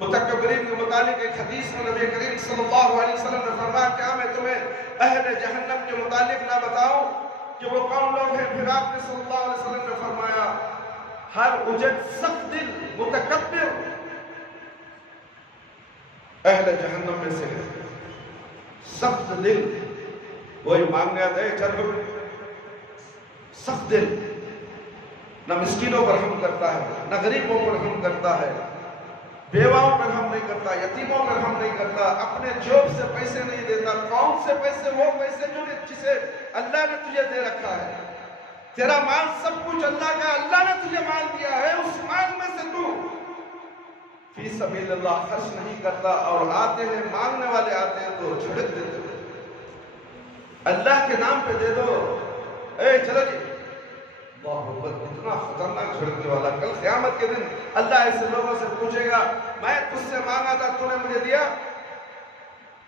متکبرین کے متعلق ایک حدیث میں نبی کریم صلی اللہ علیہ وسلم نے فرمایا، کیا میں تمہیں اہل جہنم کے متعلق نہ بتاؤں کہ وہ کون لوگ ہیں؟ پھر آپ نے صلی اللہ علیہ وسلم نے فرمایا، ہر اجڑ سخت دل متکبر اہل جہنم میں سے ہے۔ سخت دل، وہی مانگنے آتا ہے چل، سخت دل، نہ مسکینوں پر رحم کرتا ہے، نہ غریبوں پر رحم کرتا ہے، بیواؤں پر رحم نہیں کرتا، یتیموں پر رحم نہیں کرتا، اپنے جوب سے پیسے نہیں دیتا۔ کون سے پیسے؟ وہ پیسے جو جسے اللہ نے تجھے دے رکھا ہے۔ تیرا مال سب کچھ اللہ کا، اللہ نے تجھے مال دیا ہے، اس مال میں سے تو فی سبیل اللہ خرچ نہیں کرتا، اور آتے ہیں مانگنے والے آتے ہیں تو جھڑک دیتے ہیں۔ اللہ کے نام پہ دے دو، اے چلو جی، اللہ اکبر، اتنا خطرناک جھڑکنے والا۔ کل قیامت کے دن اللہ ایسے لوگوں سے پوچھے گا، میں تجھ سے مانگا تھا تو نے مجھے دیا؟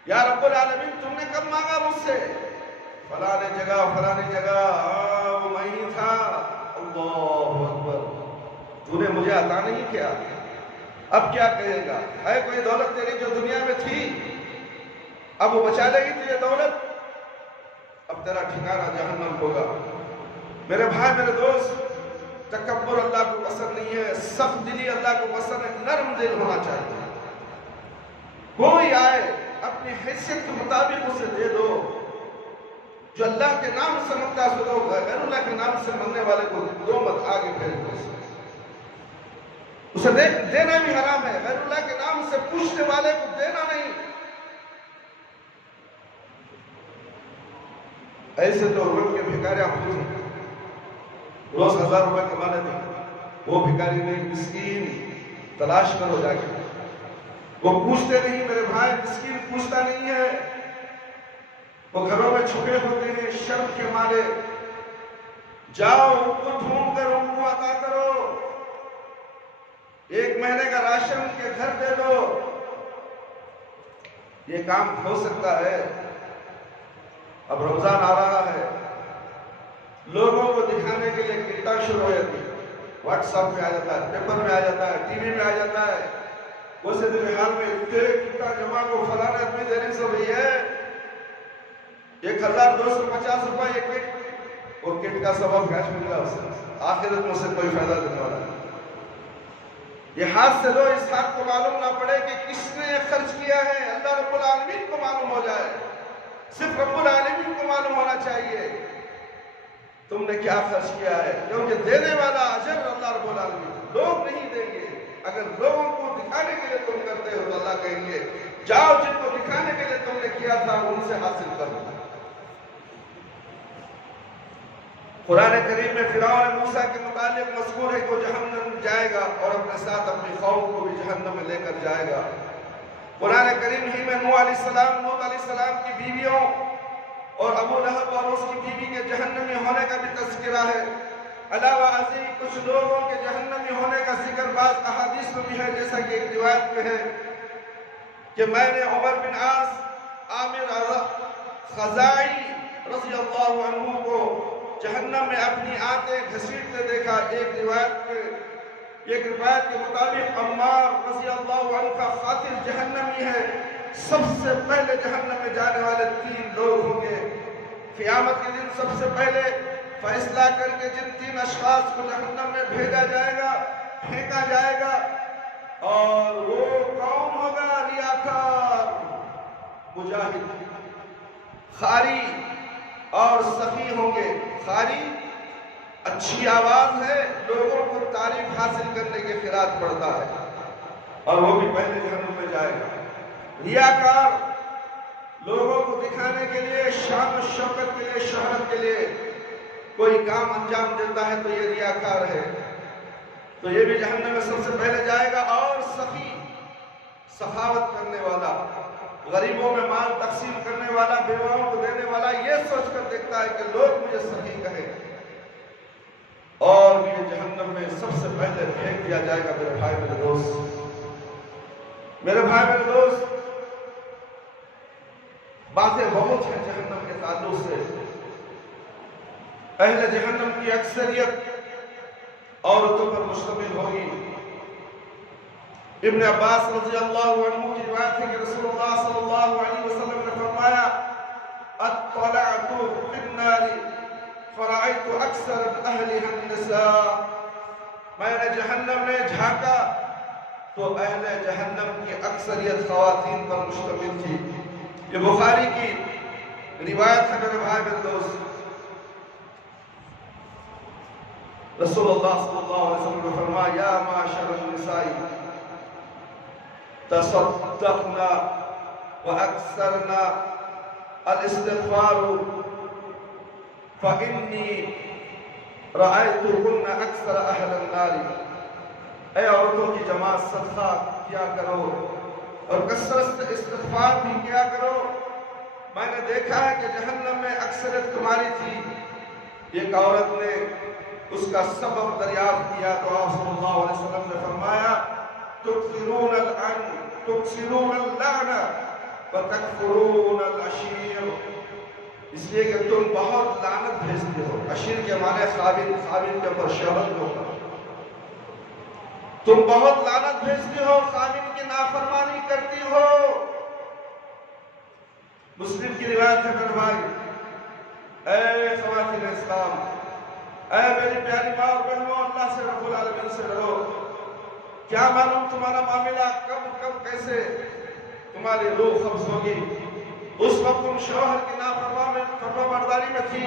یا رب العالمین تم نے کب مانگا مجھ سے؟ فلانے جگہ وہ میں ہی تھا۔ اللہ اکبر، تو نے مجھے عطا نہیں کیا، اب کیا کہے گا؟ ہے کوئی دولت تیری جو دنیا میں تھی اب وہ بچا لے گی تجھے دولت؟ اب تیرا ٹھکانہ جہنم ہوگا۔ میرے بھائی میرے دوست، تکبر اللہ کو پسند نہیں ہے، سخت دلی اللہ کو پسند ہے، نرم دل ہونا چاہیے۔ کوئی آئے اپنی حیثیت کے مطابق اسے دے دو، جو اللہ کے نام سے منگتا ہے دو، غیر اللہ کے نام سے منگنے والے کو دو مت، آگے پھیل دو اسے دینا بھی حرام ہے، غیر اللہ کے نام سے پوچھنے والے کو دینا نہیں۔ ایسے تو روڈ کے بھکاری آپ پوچھیں، روز 1000 روپے کما لیتے ہیں، وہ بھکاری نہیں، مسکین تلاش کرو جا کے۔ وہ پوچھتے نہیں میرے بھائی، مسکین پوچھتا نہیں ہے، وہ گھروں میں چھپے ہوتے ہیں شرم کے مارے۔ جاؤ ان کو ڈھونڈ کر ان کو عطا کرو، 1 مہینے کا راشن ان کے گھر دے دو۔ یہ کام ہو سکتا ہے۔ اب رمضان آ رہا ہے، لوگوں کو دکھانے کے لیے کٹا شروع ہو جاتی ہے، واٹس ایپ میں آ جاتا ہے، پیپر میں آ جاتا ہے، ٹی وی میں آ جاتا ہے۔ اسے دن حال میں اتنے کٹا جمع کو فلاں آدمی دینے سے ہوئی ہے 1250 روپے ایک کٹ، اور کٹ کا سبب کیش مل گیا اسے، آخرت میں اسے کوئی فائدہ دینے والا نہیں۔ یہ ہاتھ سے دو، اس ہاتھ کو معلوم نہ پڑے کہ کس نے خرچ کیا ہے، اللہ رب العالمین کو معلوم ہو جائے، صرف رب العالمین کو معلوم ہونا چاہیے تم نے کیا خرچ کیا ہے، کیونکہ دینے والا اجر اللہ رب العالمین، لوگ نہیں دیں گے۔ اگر لوگوں کو دکھانے کے لیے تم کرتے ہو تو اللہ کہیں گے جاؤ جن کو دکھانے کے لیے تم نے کیا تھا ان سے حاصل کرو۔ قرآن کریم میں فرعون موسیٰ کے متعلق مذکور ہے کہ وہ جہنم جائے گا اور اپنے ساتھ اپنی قوم کو بھی جہنم میں لے کر جائے گا۔ قرآن کریم ہی میں نوح علیہ السلام کی بیویوں اور ابو لہب اور اس کی بیوی کے جہنمی ہونے کا بھی تذکرہ ہے۔ علاوہ ازیں کچھ لوگوں کے جہنمی ہونے کا ذکر بعض احادیث میں بھی ہے، جیسا کہ ایک روایت میں ہے کہ میں نے عمر بن عاص عامر خزاعی رضی اللہ عنہ کو جہنم میں اپنی آنتیں گھسیٹتے دیکھا۔ ایک روایت کے مطابق عمار رضی اللہ عنہ کا قاتل جہنمی ہے، سب سے پہلے جہنم میں جانے والے 3 لوگ ہوں گے۔ قیامت کے دن سب سے پہلے فیصلہ کر کے جن 3 اشخاص کو جہنم میں بھیجا جائے گا، پھینکا جائے گا، اور وہ کون ہوگا؟ ریاکار، مجاہد، خاری اور سخی ہوں گے۔ خاری اچھی آواز ہے، لوگوں کو تعریف حاصل کرنے کے خراج پڑتا ہے، اور وہ بھی پہلے جہنم میں جائے گا۔ ریاکار لوگوں کو دکھانے کے لیے، شان و شوکت کے لیے، شہرت کے لیے کوئی کام انجام دیتا ہے تو یہ ریاکار ہے، تو یہ بھی جہنم میں سب سے پہلے جائے گا۔ اور سخی، سخاوت کرنے والا، غریبوں میں مال تقسیم کرنے والا، بیواؤں کو دینے والا، یہ سوچ کر دیکھتا ہے کہ لوگ مجھے سخی کہیں، اور یہ جہنم میں سب سے پہلے پھینک دیا جائے گا۔ میرے بھائی، میرے دوست، میرے بھائی، میرے دوست، باتیں بہت ہیں جہنم کے تعلق سے۔ اہل جہنم کی اکثریت عورتوں پر مشتمل ہوگی۔ ابن عباس رضی اللہ عنہ کی روایت ہے کہ رسول اللہ صلی اللہ علیہ وسلم نے فرمایا: اطلعت فی النار فرأیت اکثر اہلها النساء، میں نے جہنم میں جھانکا تو اہل جہنم کی اکثریت خواتین پر مشتمل تھی۔ یہ بخاری کی روایت ہے میرے بھائی، میرے دوست۔ رسول اللہ صلی اللہ علیہ وسلم نے فرمایا: یا معاشر النساء تصدقنا واکثرنا الاستغفار فإنی رأیتکن اکثر اہل النار، اے عورتوں کی جماعت، صدقہ کیا کرو اور کثرت سے استغفار بھی کیا کرو، میں نے دیکھا ہے کہ جہنم میں اکثریت تمہاری تھی۔ ایک عورت نے اس کا سبب دریافت کیا تو آپ صلی اللہ علیہ وسلم نے فرمایا: تکثرون اللعن وتکفرون العشیر، اس لیے کہ تم بہت لعنت بھیجتے ہو۔ عشیر کے معنی خاوند، خاوند کے اوپر شوہر کے اوپر، تم بہت لعنت بھیجتے ہو، خاوند کی نافرمانی کرتی ہو۔ مسلم کی روایت ہے میرے بھائی، اے خواتین اسلام، اے میری پیاری ماں اور بہنوں، اللہ سے رب العالمین سے ڈرو۔ کیا معلوم تمہارا معاملہ کب کیسے تمہاری روح قبض ہوگی۔ اس وقت تم شوہر کی فرما برداری میں تھی،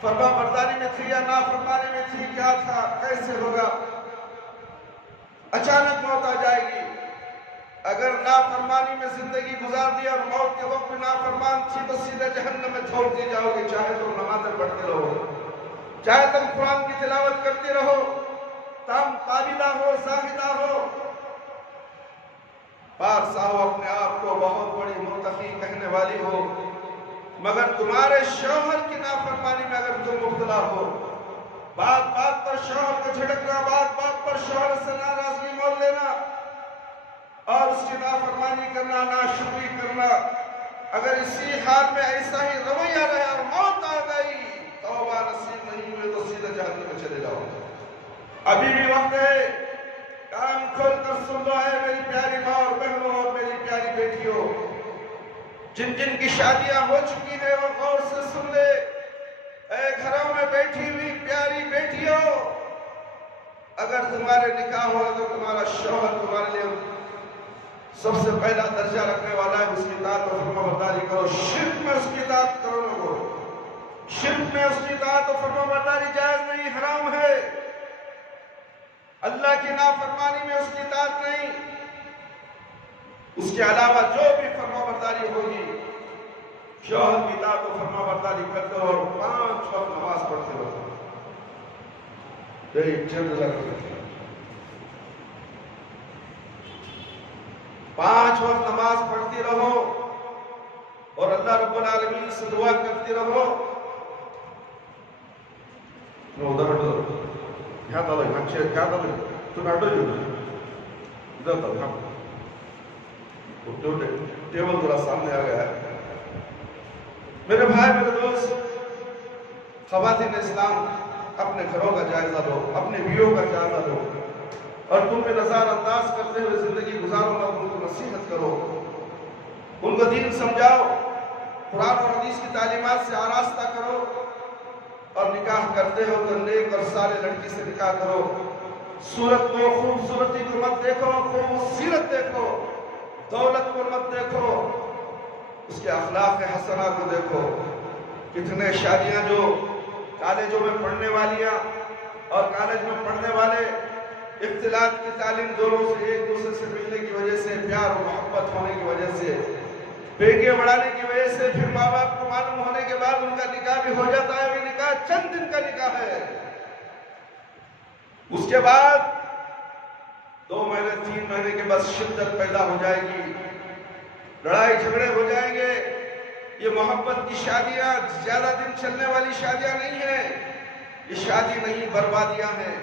فرما برداری میں تھی یا نافرمانی میں تھی، کیا تھا، کیسے ہوگا؟ اچانک موت آ جائے گی۔ اگر نافرمانی میں زندگی گزار دی اور موت کے وقت میں نافرمان تھی تو سیدھے جہنم میں چھوڑ دی جاؤ گی، چاہے تم نمازیں پڑھتے رہو، چاہے تم قرآن کی تلاوت کرتے رہو، تم قابلہ ہو، زاہدہ ہو، پارسا ہو، اپنے آپ کو بہت بڑی متقی کہنے والی ہو، مگر تمہارے شوہر کی نافرمانی میں اگر تم مبتلا ہو، بات بات پر شوہر کو جھڑکنا، بات بات پر شوہر سے ناراضگی مول لینا اور اس کی نافرمانی کرنا، ناشکری کرنا، اگر اسی حال میں ایسا ہی رویہ رہا اور موت آ گئی، توبہ نصیب نہیں ہوئے تو سیدھے جہنم میں چلے جاؤ۔ ابھی بھی وقت ہے، کان کھول کر سن لو، ہے میری پیاری ماں اور بہنوں اور میری پیاری بیٹیوں، جن جن کی شادیاں ہو چکی ہیں وہ غور سے سن لے۔ اے گھروں میں بیٹھی ہوئی پیاری بیٹیوں، اگر تمہارے نکاح ہو تو تمہارا شوہر تمہارے لیے سب سے پہلا درجہ رکھنے والا ہے، اس کی اطاعت و فرما برداری کرو۔ شرک میں اس کی اطاعت کرو نہ کرو، شرک میں اس کی اطاعت و فرما برداری جائز نہیں، حرام ہے۔ اللہ کی نافرمانی میں اس کی اطاعت نہیں، اس کے علاوہ جو بھی فرما برداری ہوگی، شوہر کی اطاعت و فرما برداری کرتے ہو اور 5 وقت نماز پڑھتے ہو۔ پانچ وقت نماز پڑھتی رہو اور اللہ رب العالمین سے دعا کرتی رہو۔ ٹیبل ذرا سامنے آ گیا ہے۔ میرے بھائی، میرے دوست، خواتین اسلام، اپنے گھروں کا جائزہ لو، اپنے بیویوں کا جائزہ لو، اور تم پہ نظر انداز کرتے ہوئے زندگی گزارو، اور ان کو نصیحت کرو۔ ان کو دین سمجھاؤ، قرآن اور حدیث کی تعلیمات سے آراستہ کرو، اور نکاح کرتے ہو تو نیک اور صالح لڑکی سے نکاح کرو۔ صورت کو، خوبصورتی کو مت دیکھو، خوبصورت دیکھو، دولت کو مت دیکھو، اس کے اخلاق حسنہ کو دیکھو۔ کتنے شادیاں جو کالجوں میں پڑھنے والیاں اور کالج میں پڑھنے والے اختلاط کی تعلیم دونوں سے ایک دوسرے سے ملنے کی وجہ سے، پیار و محبت ہونے کی وجہ سے، بیٹے بڑھانے کی وجہ سے، پھر ماں باپ کو معلوم ہونے کے بعد ان کا نکاح بھی ہو جاتا ہے۔ وہ نکاح چند دن کا نکاح ہے، اس کے بعد 2 مہینے 3 مہینے کے بعد شدت پیدا ہو جائے گی، لڑائی جھگڑے ہو جائیں گے۔ یہ محبت کی شادیاں زیادہ دن چلنے والی شادیاں نہیں ہیں، یہ شادی نہیں، بربادیاں ہیں۔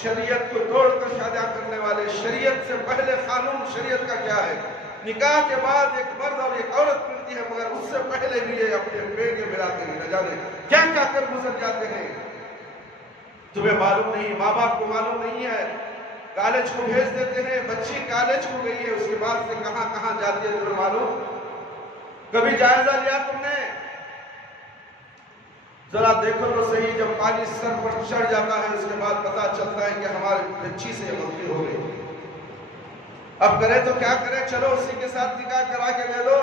شریعت کو توڑ کر شادیاں کرنے والے، شریعت سے پہلے قانون شریعت کا کیا ہے؟ نکاح کے بعد ایک مرد اور ایک عورت ملتی ہے، مگر اس سے پہلے بھی یہ اپنے پیٹ کے ملاتے ہیں، نہ جانے کیا کیا کر گزر جاتے ہیں۔ تمہیں معلوم نہیں، ماں باپ کو معلوم نہیں ہے، کالج کو بھیج دیتے ہیں، بچی کالج کو گئی ہے، اس کے بعد سے کہاں کہاں جاتی ہے تمہیں معلوم؟ کبھی جائزہ لیا تم نے؟ ذرا دیکھو تو صحیح، جب پانی سر پر چڑھ جاتا ہے اس کے بعد پتا چلتا ہے کہ ہماری بچی سے غلطی ہو گئی۔ اب کرے تو کیا کرے؟ چلو اسی کے ساتھ نکاح کرا کے دے دو،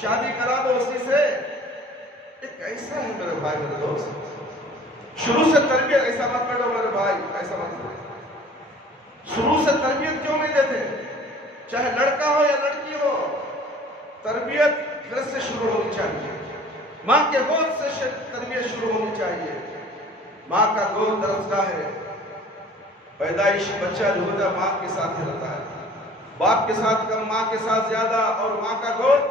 شادی کرا دو اسی سے۔ ایک ایسا ہے میرے بھائی، میرے دوست، شروع سے تربیت ایسا مت کرو میرے بھائی، ایسا مت کرو۔ شروع سے تربیت کیوں نہیں دیتے؟ چاہے لڑکا ہو یا لڑکی ہو، تربیت گھر سے شروع ہونی چاہیے، ماں کے گود سے تربیت شروع ہونی چاہیے۔ ماں کا گود درسگاہ ہے، پیدائشی بچہ جو ہوتا ہے ماں کے ساتھ ہی رہتا ہے، باپ کے ساتھ کم، ماں کے ساتھ زیادہ، اور ماں کا گود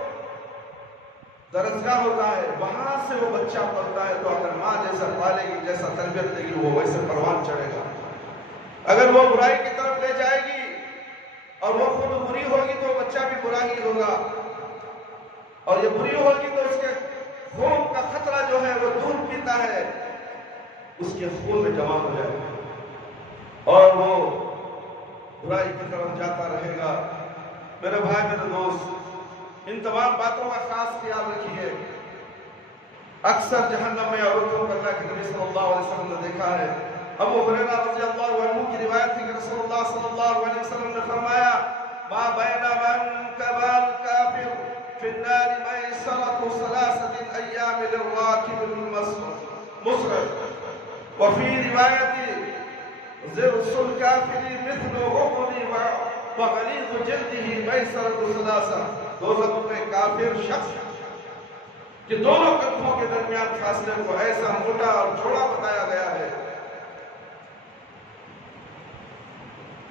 درسگاہ ہوتا ہے، وہاں سے وہ بچہ پڑھتا ہے۔ تو اگر ماں جیسا پالے گی، جیسا تربیت دے گی، وہ ویسے پروان چڑھے گا۔ اگر وہ برائی کی طرف لے جائے گی اور وہ خود بری ہوگی تو بچہ بھی برا ہی ہوگا، اور یہ بری ہوگی تو اس کے خون کا خطرہ جو ہے وہ دودھ پیتا ہے، اس کے خون میں جمع ہو جائے گا اور وہ برائی کی طرف جاتا رہے گا۔ میرے بھائی، میرے دوست، ان تمام باتوں کا خاص خیال رکھیے۔ اکثر جہنم میں عورتوں کو اللہ کے نبی صلی اللہ علیہ وسلم نے دیکھا ہے۔ ابو ہریرہ رضی اللہ عنہ کی روایت ہے کہ رسول اللہ صلی اللہ علیہ وسلم نے فرمایا: ما بین منکب الکافر فی النار میسرۃ 3 ایام للراکب المسرع، وفی روایت ضرس الکافر مثل احد وغلیظ جلدہ میسرۃ 3۔ دوزخ میں کافر شخص کہ دونوں کندھوں کے درمیان فاصلے کو ایسا موٹا اور چوڑا بتایا گیا ہے۔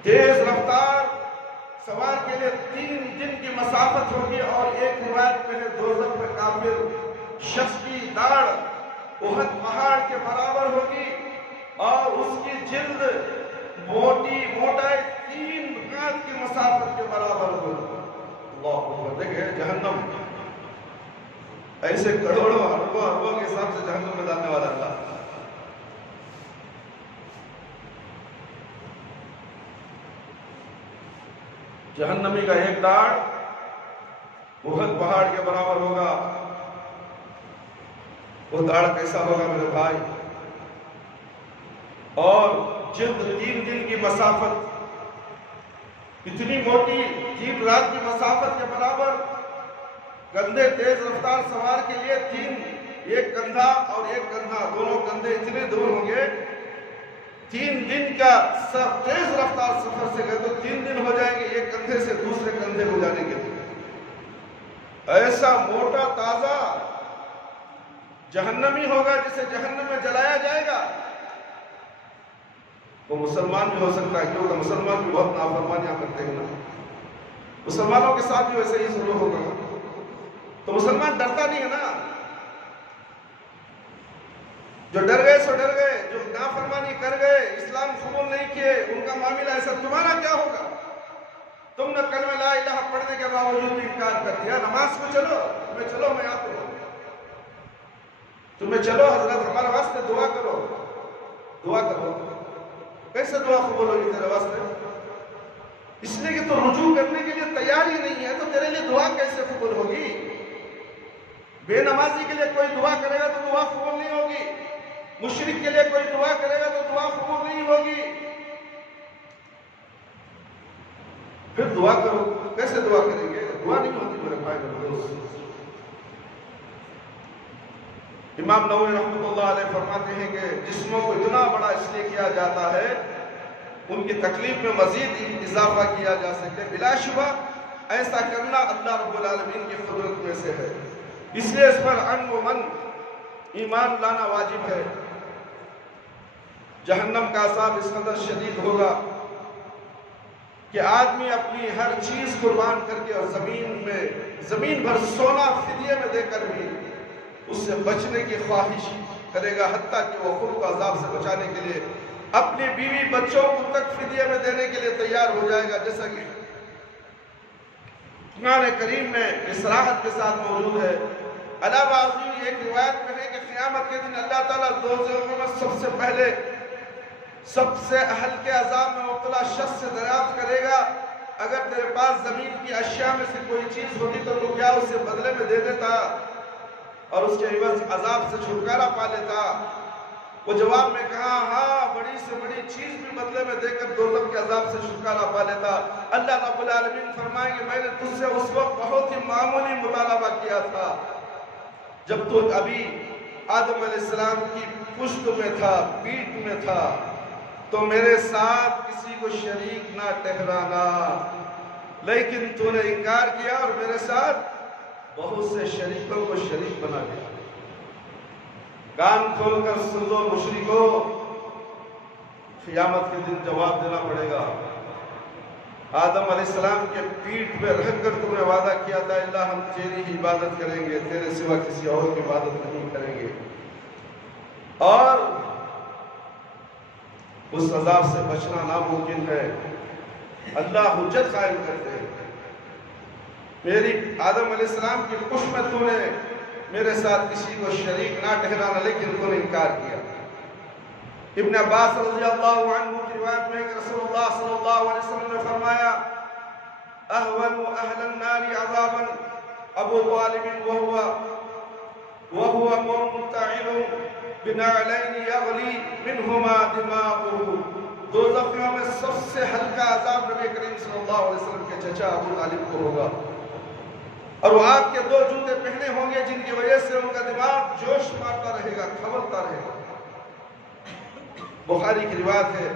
تیز رفتار سوار کے لیے 3 دن کی مسافت ہوگی، اور ایک روایت میں نے دوزخ میں کافر شخص کی داڑھ احد پہاڑ کے برابر ہوگی، اور اس کی جلد موٹائی 3 ہاتھ کی مسافت کے برابر ہوگی۔ اللہ اکبر! دیکھیں جہنم ایسے کروڑوں اربوں کے حساب سے جہنم میں ڈالنے والا اللہ۔ جہنمی کا ایک داڑھ احد پہاڑ کے برابر ہوگا۔ وہ داڑھ کیسا ہوگا میرے بھائی؟ اور جلد 3 دن کی مسافت، اتنی موٹی، 3 رات کی مسافت کے برابر۔ کندھے تیز رفتار سوار کے لیے 3، ایک کندھا اور ایک کندھا، دونوں کندھے اتنے دور ہوں گے، 3 دن کا تیز رفتار سفر سے گئے تو 3 دن ہو جائیں گے ایک کندھے سے دوسرے کندھے کو جانے کے لیے۔ ایسا موٹا تازہ جہنمی ہوگا جسے جہنم میں جلایا جائے گا۔ وہ مسلمان بھی ہو سکتا ہے، کیونکہ مسلمان بھی بہت نافرمانیاں کرتے ہیں نا، مسلمانوں کے ساتھ بھی ویسے ہی سلوک ہوگا، تو مسلمان ڈرتا نہیں ہے نا۔ جو ڈر گئے سو ڈر گئے، جو نافرمانی کر گئے، اسلام قبول نہیں کیے، ان کا معاملہ ایسا۔ تمہارا کیا ہوگا؟ تم نے کلمہ لا الہ پڑھنے کے باوجود بھی انکار کر دیا۔ نماز کو چلو، تمہیں چلو میں آتا ہوں، تمہیں چلو حضرت ہمارے واسطے دعا کرو، دعا کرو۔ کیسے دعا قبول ہوگی تیرے واسطے؟ اس لیے کہ تو رجوع کرنے کے لیے تیار ہی نہیں ہے تو تیرے لیے دعا کیسے قبول ہوگی؟ بے نمازی کے لیے کوئی دعا کرے گا تو دعا قبول نہیں ہوگی، مشرک کے لیے کوئی دعا کرے گا تو دعا قبول نہیں ہوگی۔ پھر دعا کرو، کیسے دعا کریں گے؟ دعا نہیں ہوتی میرے بھائی میرے دوست۔ امام نووی رحمۃ اللہ علیہ فرماتے ہیں کہ جسموں کو اتنا بڑا اس لیے کیا جاتا ہے ان کی تکلیف میں مزید اضافہ کیا جا سکے، بلا شبہ ایسا کرنا اللہ رب العالمین کی قدرت میں سے ہے، اس لیے اس پر عن و من ایمان لانا واجب ہے۔ جہنم کا عذاب اس قدر شدید ہوگا کہ آدمی اپنی ہر چیز قربان کر کے اور زمین بھر سونا فدیے میں دے کر بھی اس سے بچنے کی خواہش کرے گا، حتیٰ کہ وہ خود کو عذاب سے بچانے کے لیے اپنی بیوی بچوں کو تک فدیے میں دینے کے لیے تیار ہو جائے گا، جیسا کہ قرآن کریم میں صراحت کے ساتھ موجود ہے۔ علاوہ ازیں ایک روایت میں ہے کہ قیامت کے دن اللہ تعالیٰ دوزخ میں سب سے پہلے سب سے ہلکے عذاب میں مبتلا شخص سے دریافت کرے گا، اگر تیرے پاس زمین کی اشیاء میں سے کوئی چیز ہوتی تو کیا اسے بدلے میں دے دیتا اور اس کے عوض عذاب سے چھٹکارا پا لیتا؟ وہ جواب میں کہا ہاں، بڑی سے بڑی چیز بھی بدلے میں دے کر دوزخ کے عذاب سے چھٹکارا پا لیتا۔ اللہ رب العالمین فرمائیں گے میں نے تجھ سے اس وقت بہت ہی معمولی مطالبہ کیا تھا جب تو ابھی آدم علیہ السلام کی پشت میں تھا، پیٹھ میں تھا، تو میرے ساتھ کسی کو شریک نہ ٹھہرانا، لیکن تو نے انکار کیا اور میرے ساتھ بہت سے شریکوں کو شریک بنا دیا۔ کان کھول کر سن لو مشرکو، قیامت کے دن جواب دینا پڑے گا۔ آدم علیہ السلام کے پیٹھ پہ رہ کر تم نے وعدہ کیا تھا اللہ ہم تیری ہی عبادت کریں گے، تیرے سوا کسی اور کی عبادت نہیں کریں گے، اور اس عذاب سے بچنا ناممکن ہے۔ اللہ حجت قائم کرتے ہیں، میری آدم علیہ السلام کی پشت میں تو نے میرے ساتھ کسی کو شریک نہ ٹھہرانا، لیکن تو نے انکار کیا۔ ابن عباس رضی اللہ عنہ کی روایت میں کہ رسول اللہ صلی اللہ علیہ وسلم نے فرمایا اہون اہل النار عذابا ابو طالب وهو منتعل بنعلین یغلی منہما دماغه۔ دوزخیوں میں سب سے ہلکا عذاب نبی کریم صلی اللہ علیہ وسلم کے چچا ابو طالب کو ہوگا، اور وہ آگ کے دو جوتے پہنے ہوں گے جن کی وجہ سے ان کا دماغ جوش مارتا رہے گا، کھولتا رہے گا۔ بخاری کی روایت ہے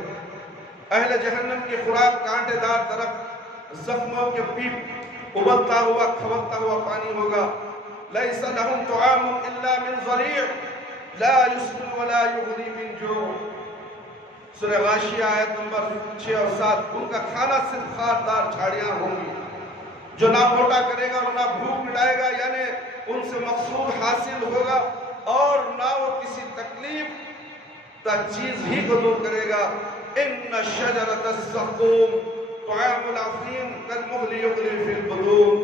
اہل جہنم کی خوراک کانٹے دار درخت، زخموں کے پیپ، ابلتا ہوا کھولتا ہوا پانی ہوگا۔ لیس لہم طعام الا من ضریع لا یسمن ولا یغنی من جوع۔ سورہ غاشیہ آیت نمبر 6 اور 7۔ ان کا کھانا صرف خاردار جھاڑیاں ہوں گی جو نہ موٹا کرے گا اور نہ بھوک مٹائے گا، یعنی ان سے مقصود حاصل ہوگا اور نہ وہ کسی تکلیف تک چیز ہی کو دور کرے گا۔ ان شجرۃ الزقوم طعام العظیم کالمہل یغلی فی البطون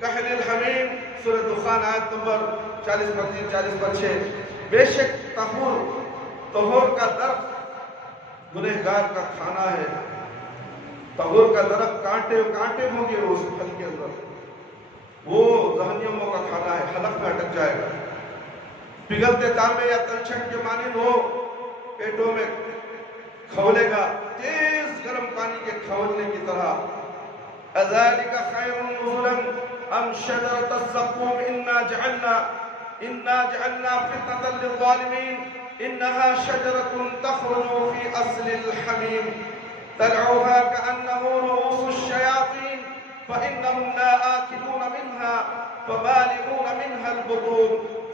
کحل الحمیم۔ سورہ دخان آیت نمبر 40 پر 3 40 پر 6۔ بے شک طہور کا درخت گنہگار کا کھانا ہے۔ طہور کا درخت کانٹے ہوں گے اس پھل کے اندر، وہ جہنمیوں کا کھانا ہے، حلق میں اٹک جائے گا۔ پگھلتے تانبے یا تلچھٹ کے مانند ہو، پیٹوں میں کھولے گا تیز گرم پانی کے کھولنے کی طرح۔ اذالک خیر نزلا ام شجرۃ الزقوم انا جعلنا فتنة للظالمین انها شجرۃ تخرج فی اصل الحمیم تلعها كأنه رؤوس الشياطين فإنهم لا آكلون منها فبالغون منها البطون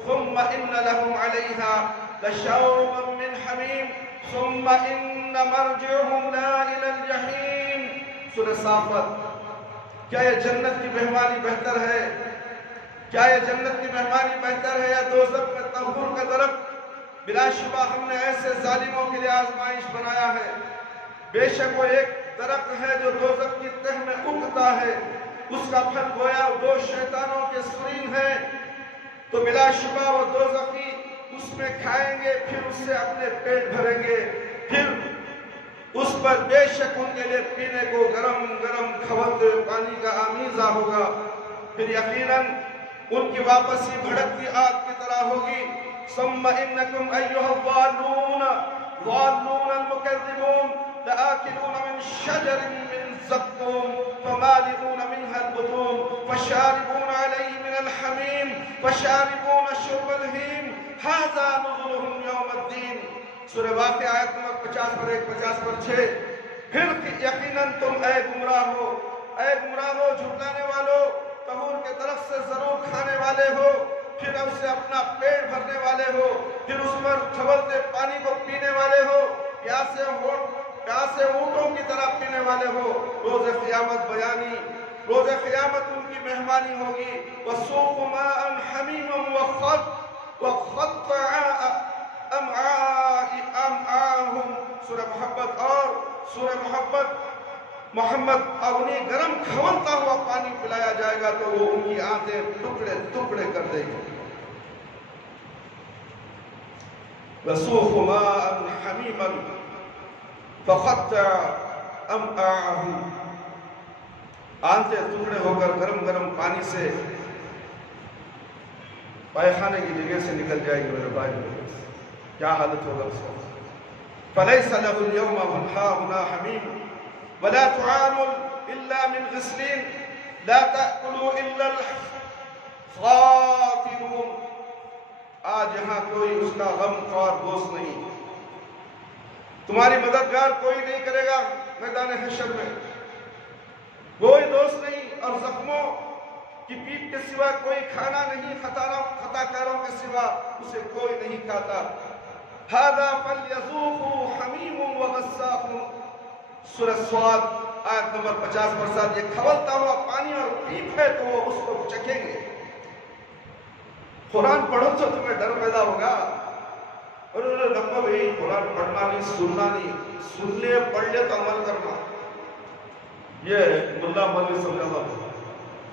ثم إن لهم عليها لشوبا من حميم ثم إن مرجعهم لا إلى الجحيم۔ سورہ صافت۔ کیا یہ جنت کی مہمانی بہتر ہے؟ کیا یہ جنت کی مہمانی بہتر ہے یا دوزخ میں طہور کا درخت؟ بلا شبہ ہم نے ایسے ظالموں کے لیے آزمائش بنایا ہے۔ بے شک وہ ایک درخت ہے جو دوزخ کی تہ میں اگتا ہے، اس کا پھل گویا دو شیطانوں کے سرین ہے، تو بلا شبہ وہ دوزخی اس میں کھائیں گے، پھر اس سے اپنے پیٹ بھریں گے، پھر اس پر بے شک ان کے لیے پینے کو گرم گرم کھولتے ہوئے پانی کا آمیزہ ہوگا، پھر یقیناً ان کی واپسی بھڑکتی آگ کی طرح ہوگی۔ ثم انکم ایھا الضالون ضالون المکذبون لآکلون من شجر من زقوم فمالئون منها البطون فشاربون علیہ من الحمیم فشاربون شرب الہیم ھذا نزلهم یوم الدین۔ سورہ واقعہ آیت نمبر 50 پر 1 50 پر 6۔ پھر یقیناً تم اے گمراہو جھٹلانے والو طہور کے درخت سے ضرور کھانے والے ہو، پھر اس سے اپنا پیٹ بھرنے والے ہو، پھر اس پر کھولتے پانی کو پینے والے ہو، پیاسے اونٹوں کی طرح پینے والے ہو۔ روز قیامت ان کی مہمانی ہوگی۔ وَسُوقُ مَاءً حَمِيمًا وَقَطَّعَ أَمْعَاءَهُمْ۔ سورہ محمد اور انہیں گرم کھولتا ہوا پانی پلایا جائے گا تو وہ ان کی آنتیں ٹکڑے ٹکڑے کر دے گی۔ وَسُوقُ مَاءً حَمِيمًا فَقَطَّعَ أَمْعَاءَهُمْ۔ آنتیں ٹکڑے ہو کر گرم گرم پانی سے پائخانے کی جگہ سے نکل جائے گی۔ میرے بھائی کیا حالت ہوگا اس وقت۔ فَلَيْسَ لَهُ الْيَوْمَ هَاهُنَا حَمِيمٌ وَلَا طُعَامٌ إِلَّا مِنْ غِسْلِينٍ لَا تَأْكُلُوا إِلَّا الْخَاطِئُونَ۔ آج یہاں کوئی اس کا غم خوار دوست نہیں، تمہاری مددگار کوئی نہیں کرے گا میدان حشر میں، کوئی دوست نہیں، اور زخموں کی پیٹ کے سوا کوئی کھانا نہیں، خطا کاروں کے سوا اسے کوئی نہیں کھاتا۔ هَذَا فَلْيَذُوقُوا حَمِيمٌ وَغَسَّاقٌ۔ سورہ صاد آیت نمبر 50 پر 7۔ یہ کھولتا ہوا پانی اور پیپ ہے تو وہ اس کو چکھیں گے۔ قرآن پڑھو تو تمہیں ڈر پیدا ہوگا۔ اور لمبا بھائی قرآن پڑھنا نہیں، سننا نہیں، سن لے پڑھ لے تو عمل کرنا، یہ ملا مولوی سمجھا تھا،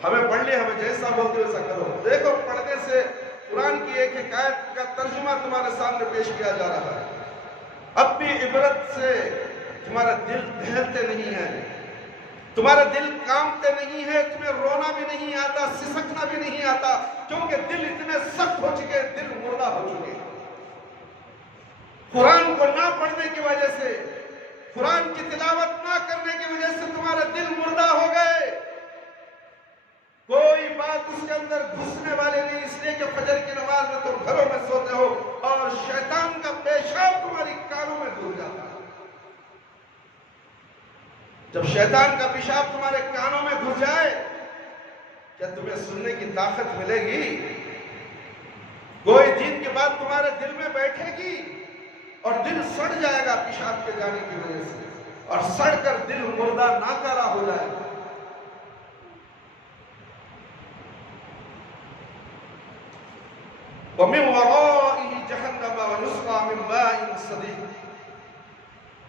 ہمیں پڑھ لے ہمیں جیسا بولتے ویسا کرو۔ دیکھو پڑھنے سے قرآن کی ایک ایک آیت کا ترجمہ تمہارے سامنے پیش کیا جا رہا ہے۔ اب بھی عبرت سے تمہارا دل دہلتے نہیں ہے، تمہارا دل کامتے نہیں ہے، تمہیں رونا بھی نہیں آتا، سسکنا بھی نہیں آتا، کیونکہ دل اتنے سخت ہو چکے، دل مردہ ہو چکے۔ قرآن کو نہ پڑھنے کی وجہ سے، قرآن کی تلاوت نہ کرنے کی وجہ سے تمہارے دل مردہ ہو گئے، کوئی بات اس کے اندر گھسنے والے نہیں، اس لیے کہ فجر کی نماز میں تم گھروں میں سوتے ہو اور شیطان کا پیشاب تمہاری کانوں میں گھس جاتا ہے۔ جب شیطان کا پیشاب تمہارے کانوں میں گھس جائے کیا تمہیں سننے کی طاقت ملے گی؟ کوئی دین کی بات تمہارے دل میں بیٹھے گی اور دل سڑ جائے گا پیشاب کے جانے کی وجہ سے، اور سڑ کر دل مردہ ناکارہ ہو جائے گا۔ وَمِن وَرَائِهِ جَهَنَّمَ وَيُسْقَى مِن مَّاءٍ صَدِيدٍ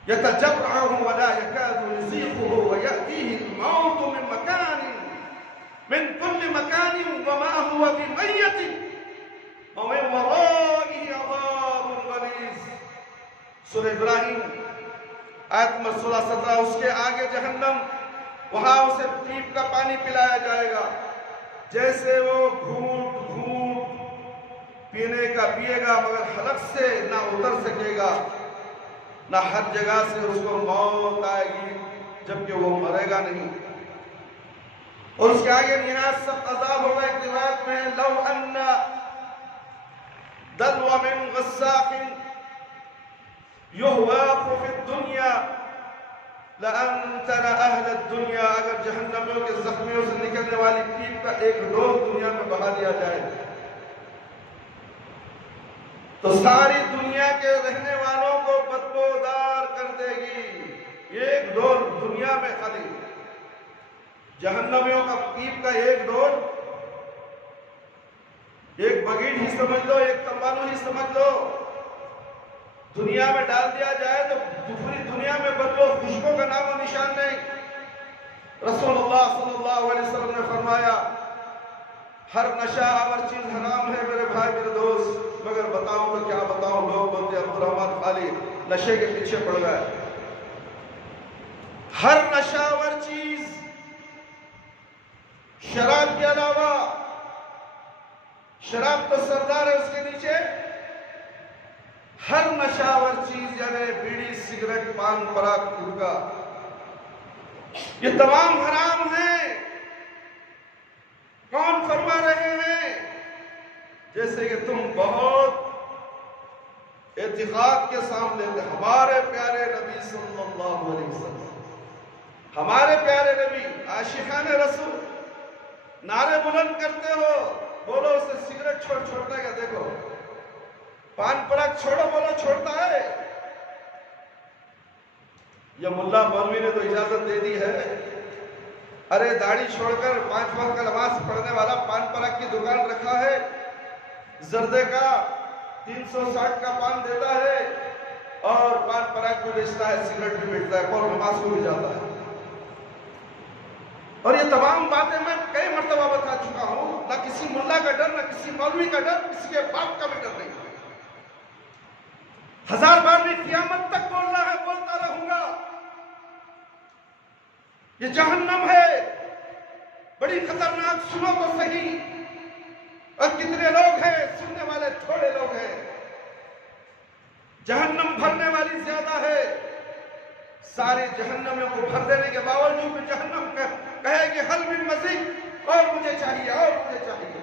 يَتَجَرَّعُهُ وَلَا يَكَادُ يُسِيغُهُ وَيَأْتِيهِ الْمَوْتُ مِن كُلِّ مَكَانٍ وَمَا هُوَ بِمَيِّتٍ وَمِن وَرَائِهِ عَذَابٌ غَلِيظٌ۔ سورہ ابراہیم آیت نمبر 16-17۔ اس کے آگے جہنم، وہاں اسے پیپ کا پانی پلایا جائے گا، جیسے وہ گھونٹ گھونٹ پینے کا پیے گا، مگر حلق سے نہ اتر سکے گا، نہ ہر جگہ سے اس کو موت آئے گی جبکہ وہ مرے گا نہیں۔ اور اس کے آگے نہایت سخت عذاب ہوگا۔ ایک روایت میں لو ان دلو من غساق یہواق فی الدنیا لانتر اہل الدنیا، اگر جہنمیوں کے زخمیوں سے نکلنے والی پیپ کا ایک ڈول دنیا میں بہا دیا جائے تو ساری دنیا کے رہنے والوں کو بدبودار کر دے گی۔ ایک ڈول دنیا میں خالی جہنمیوں کا پیپ کا ایک ڈول، ایک بگیڑ ہی سمجھ لو، ایک تمبانو ہی سمجھ لو، دنیا میں ڈال دیا جائے تو پوری دنیا میں بدبو خوشبو کا نام و نشان نہیں۔ رسول اللہ صلی اللہ علیہ وسلم نے فرمایا ہر نشہ آور چیز حرام ہے میرے بھائی میرے دوست، مگر بتاؤں تو کیا بتاؤں، لوگ بولتے عبدالرحمن خالی نشے کے پیچھے پڑ گئے، ہر نشاور چیز شراب کے علاوہ، شراب تو سردار ہے، اس کے نیچے ہر نشاور چیز یعنی بیڑی، سگریٹ، پان پراگ، گٹکا، یہ تمام حرام ہیں۔ کون فرما رہے ہیں؟ جیسے کہ تم بہت اعتقاد کے ساتھ لیتے، ہمارے پیارے نبی صلی اللہ علیہ وسلم، ہمارے پیارے نبی عاشقان رسول، نعرے بلند کرتے ہو، بولو اسے سگریٹ چھوڑتا ہے کیا؟ دیکھو پان پراگ چھوڑو، بولو چھوڑتا ہے؟ یہ ملا مولوی نے تو اجازت دے دی ہے۔ ارے داڑھی چھوڑ کر 5 وقت کا نماز پڑھنے والا پان پراگ کی دکان رکھا ہے، زردے کا 360 کا پان دیتا ہے اور پان پراگ بھی بیچتا ہے، سگریٹ بھی بیچتا ہے، اور نماز کو بھی جاتا ہے۔ اور یہ تمام باتیں میں کئی مرتبہ بتا چکا ہوں، نہ کسی ملا کا ڈر، نہ کسی مولوی کا ڈر، کسی کے باپ کا بھی ڈر نہیں۔ 1000 بار بھی قیامت تک بولنا ہے، بولتا رہوں گا۔ یہ جہنم ہے، بڑی خطرناک، سنو تو صحیح۔ اور کتنے لوگ ہیں؟ سننے والے تھوڑے لوگ ہیں۔ جہنم بھرنے والی زیادہ ہے۔ سارے جہنمیوں کو بھر دینے کے باوجود بھی جہنم کہے کہ حل من مزید، اور مجھے چاہیے، اور مجھے چاہیے۔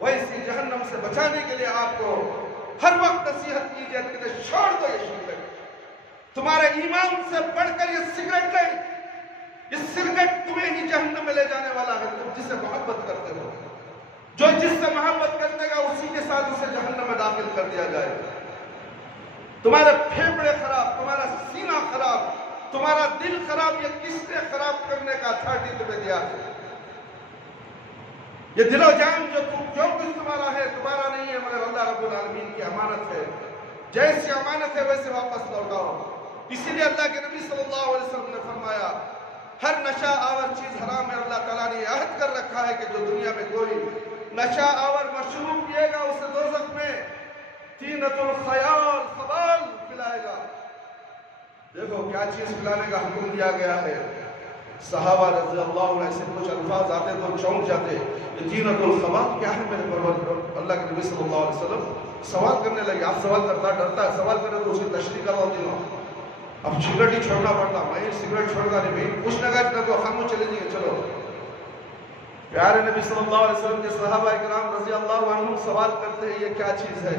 ویسی جہنم سے بچانے کے لیے آپ کو ہر وقت نصیحت کیجیے کہ چھوڑ دو یہ سگریٹ۔ تمہارے ایمان سے بڑھ کر یہ سگریٹ نہیں، یہ سگریٹ تمہیں ہی جہنم میں لے جانے والا ہے۔ تم جس سے محبت کرتے ہو، جو جس سے محبت کرتے گا اسی کے ساتھ اسے جہنم میں داخل کر دیا جائے گا۔ تمہارے پھیپڑے خراب، تمہارا سینہ خراب، تمہارا دل خراب، یہ کس نے خراب کرنے کا اتھارٹی تمہیں دیا ہے؟ یہ دل و جان جو کچھ تمہارا ہے، تمہارا نہیں ہے، مگر اللہ رب العالمین کی امانت ہے۔ جیسی امانت ہے ویسے واپس لوٹاؤ۔ اسی لیے اللہ کے نبی صلی اللہ علیہ وسلم نے فرمایا ہر نشہ آور چیز حرام ہے۔ اللہ تعالیٰ نے یہ عہد کر رکھا ہے کہ جو دنیا میں کوئی نشہ آور مشروب پیے گا اسے دوزخ میں طینۃ الخیال، خبال پلائے گا۔ دیکھو کیا چیز پلانے کا حکم دیا گیا ہے۔ صحابہ رضی اللہ عنہ سے کچھ الفاظ آتے تو چونک جاتے، یہ طینۃ الخبال کیا ہے میرے پروردگار؟ اللہ کے نبی صلی اللہ علیہ وسلم سوال کرنے لگے۔ آپ سوال کرتا ڈرتا ہے، سوال کرے تو اس کی تشریح کروا دوں۔ اب سگریٹ ہی چھوڑنا پڑتا، میں سگریٹ چھوڑتا نہیں بھائی، کچھ نہ کچھ نہ تو خاموش چلے جائیں، چلو۔ پیارے نبی صلی اللہ علیہ وسلم کے صحابہ اکرام رضی اللہ عنہم سوال کرتے ہیں یہ کیا چیز ہے؟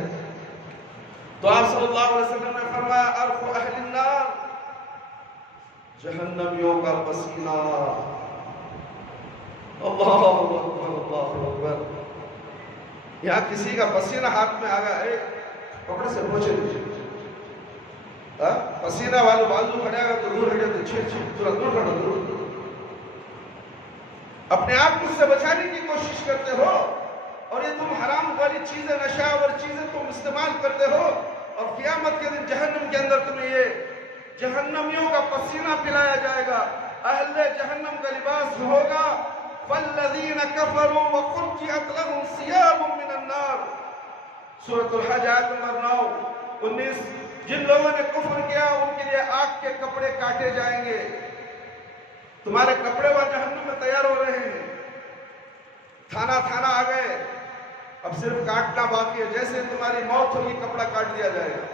تو آپ صلی اللہ علیہ وسلم نے فرمایا عرف اہل النار، جہنمیوں کا پسینہ۔ اللہ اکبر، اللہ اکبر۔ یہاں کسی کا پسینہ ہاتھ میں آ گیا، ایک کپڑے سے پوچھے دیجیے، پسینہ والو بازو کھڑے گا تو دور ہٹ جاتے، دور کھڑا۔ اپنے آپ کو اس سے بچانے کی کوشش کرتے ہو، اور یہ تم حرام والی چیزیں، نشہ اور چیزیں تم استعمال کرتے ہو، اور قیامت کے دن جہنم کے اندر تمہیں یہ جہنمیوں کا پسینہ پلایا جائے گا۔ اہل جہنم کا لباس ہوگا فَالَّذِينَ كَفَرُوا وَقُطِّعَتْ لَهُمْ ثِيَابٌ مِّنَ النَّارِ، سورۃ الحج آیت نمبر 9-19۔ جن لوگوں نے کفر کیا ان کے لیے آگ کے کپڑے کاٹے جائیں گے۔ تمہارے کپڑے وہاں جہنم میں تیار ہو رہے ہیں، تھانہ آ گئے، اب صرف کاٹنا باقی ہے۔ جیسے تمہاری موت ہوگی کپڑا کاٹ دیا جائے گا۔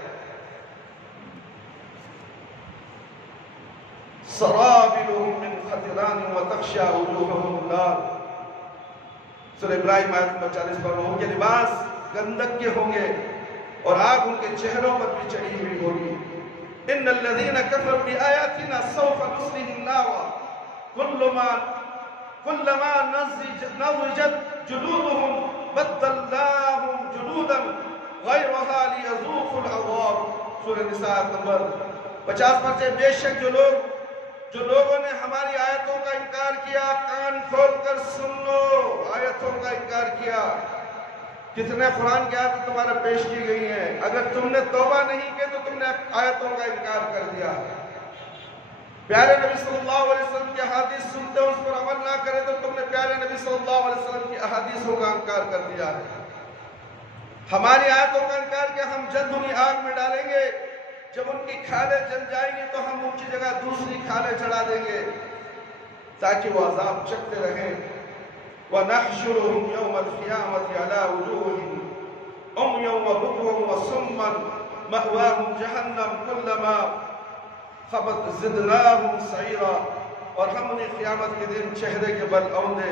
سرابلهم من قطران وتغشى وجوههم النار، سورہ ابراہیم آیت نمبر 40 پر ان کے لباس گندک کے ہوں گے اور آگ ان کے چہروں پر بھی چڑھی ہوئی ہوگی۔ ان الذين كفروا بآياتنا سوف نصليهم نارا كلما نضجت جلودهم بدلناهم جلودا غيرها ليذوقوا العذاب، سورہ نساء نمبر 50 پر سے بے شک جو لوگوں نے ہماری آیتوں کا انکار کیا، کان کھول کر سن لو، آیتوں کا انکار کیا۔ کتنے قرآن کی آیتیں تمہارے پیش کی گئی ہیں، اگر تم نے توبہ نہیں کی تو تم نے آیتوں کا انکار کر دیا۔ پیارے نبی صلی اللہ علیہ وسلم کی احادیث سنتے ہو، اس پر عمل نہ کرے تو تم نے پیارے نبی صلی اللہ علیہ وسلم کی احادیثوں کا انکار کر دیا ہے۔ ہماری آیتوں کا انکار کیا، ہم جلد انہی آگ میں ڈالیں گے جب ان کی کھالیں جل جائیں گی تو ہم ان کی جگہ دوسری کھالیں چڑھا دیں گے تاکہ وہ عذاب چکتے رہیں۔ وَنَحْشُرُهُمْ يَوْمَ الْقِيَامَةِ عَلَى وُجُوهِهِمْ عُمْيًا وَبُكْمًا وَصُمًّا مَأْوَاهُمْ جَهَنَّمُ كُلَّمَا خَبَتْ زِدْنَاهُمْ سَعِيرًا۔ اور ہم انہیں قیامت کے دن چہرے کے بل اوندے،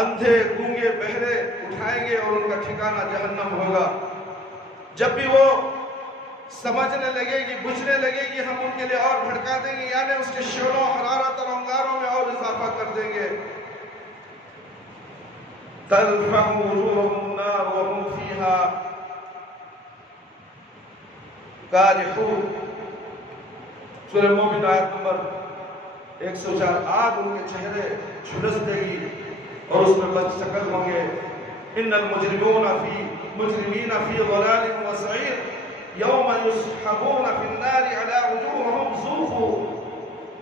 اندھے، گونگے، بہرے اٹھائیں گے اور ان کا ٹھکانہ جہنم ہوگا۔ جب بھی وہ سمجھنے لگے گی، بجھنے لگے گی، ہم ان کے لیے اور بھڑکا دیں گے، یعنی اس کے شعلوں، حرارت اور انگاروں میں اور اضافہ کر دیں گے۔ تَلْفَحُ وُجُوهَهُمُ النَّارُ وَهُمْ فِيهَا كَالِحُونَ۔ سورہ مومن آیت نمبر 104۔ آگ ان کے چہرے جھلس دے گی اور اس میں بد شکل ہوں گے۔ ان المجرمین فی ضلال وسعیر یوم یسحبون فی النار علی وجوہہم ذوقوا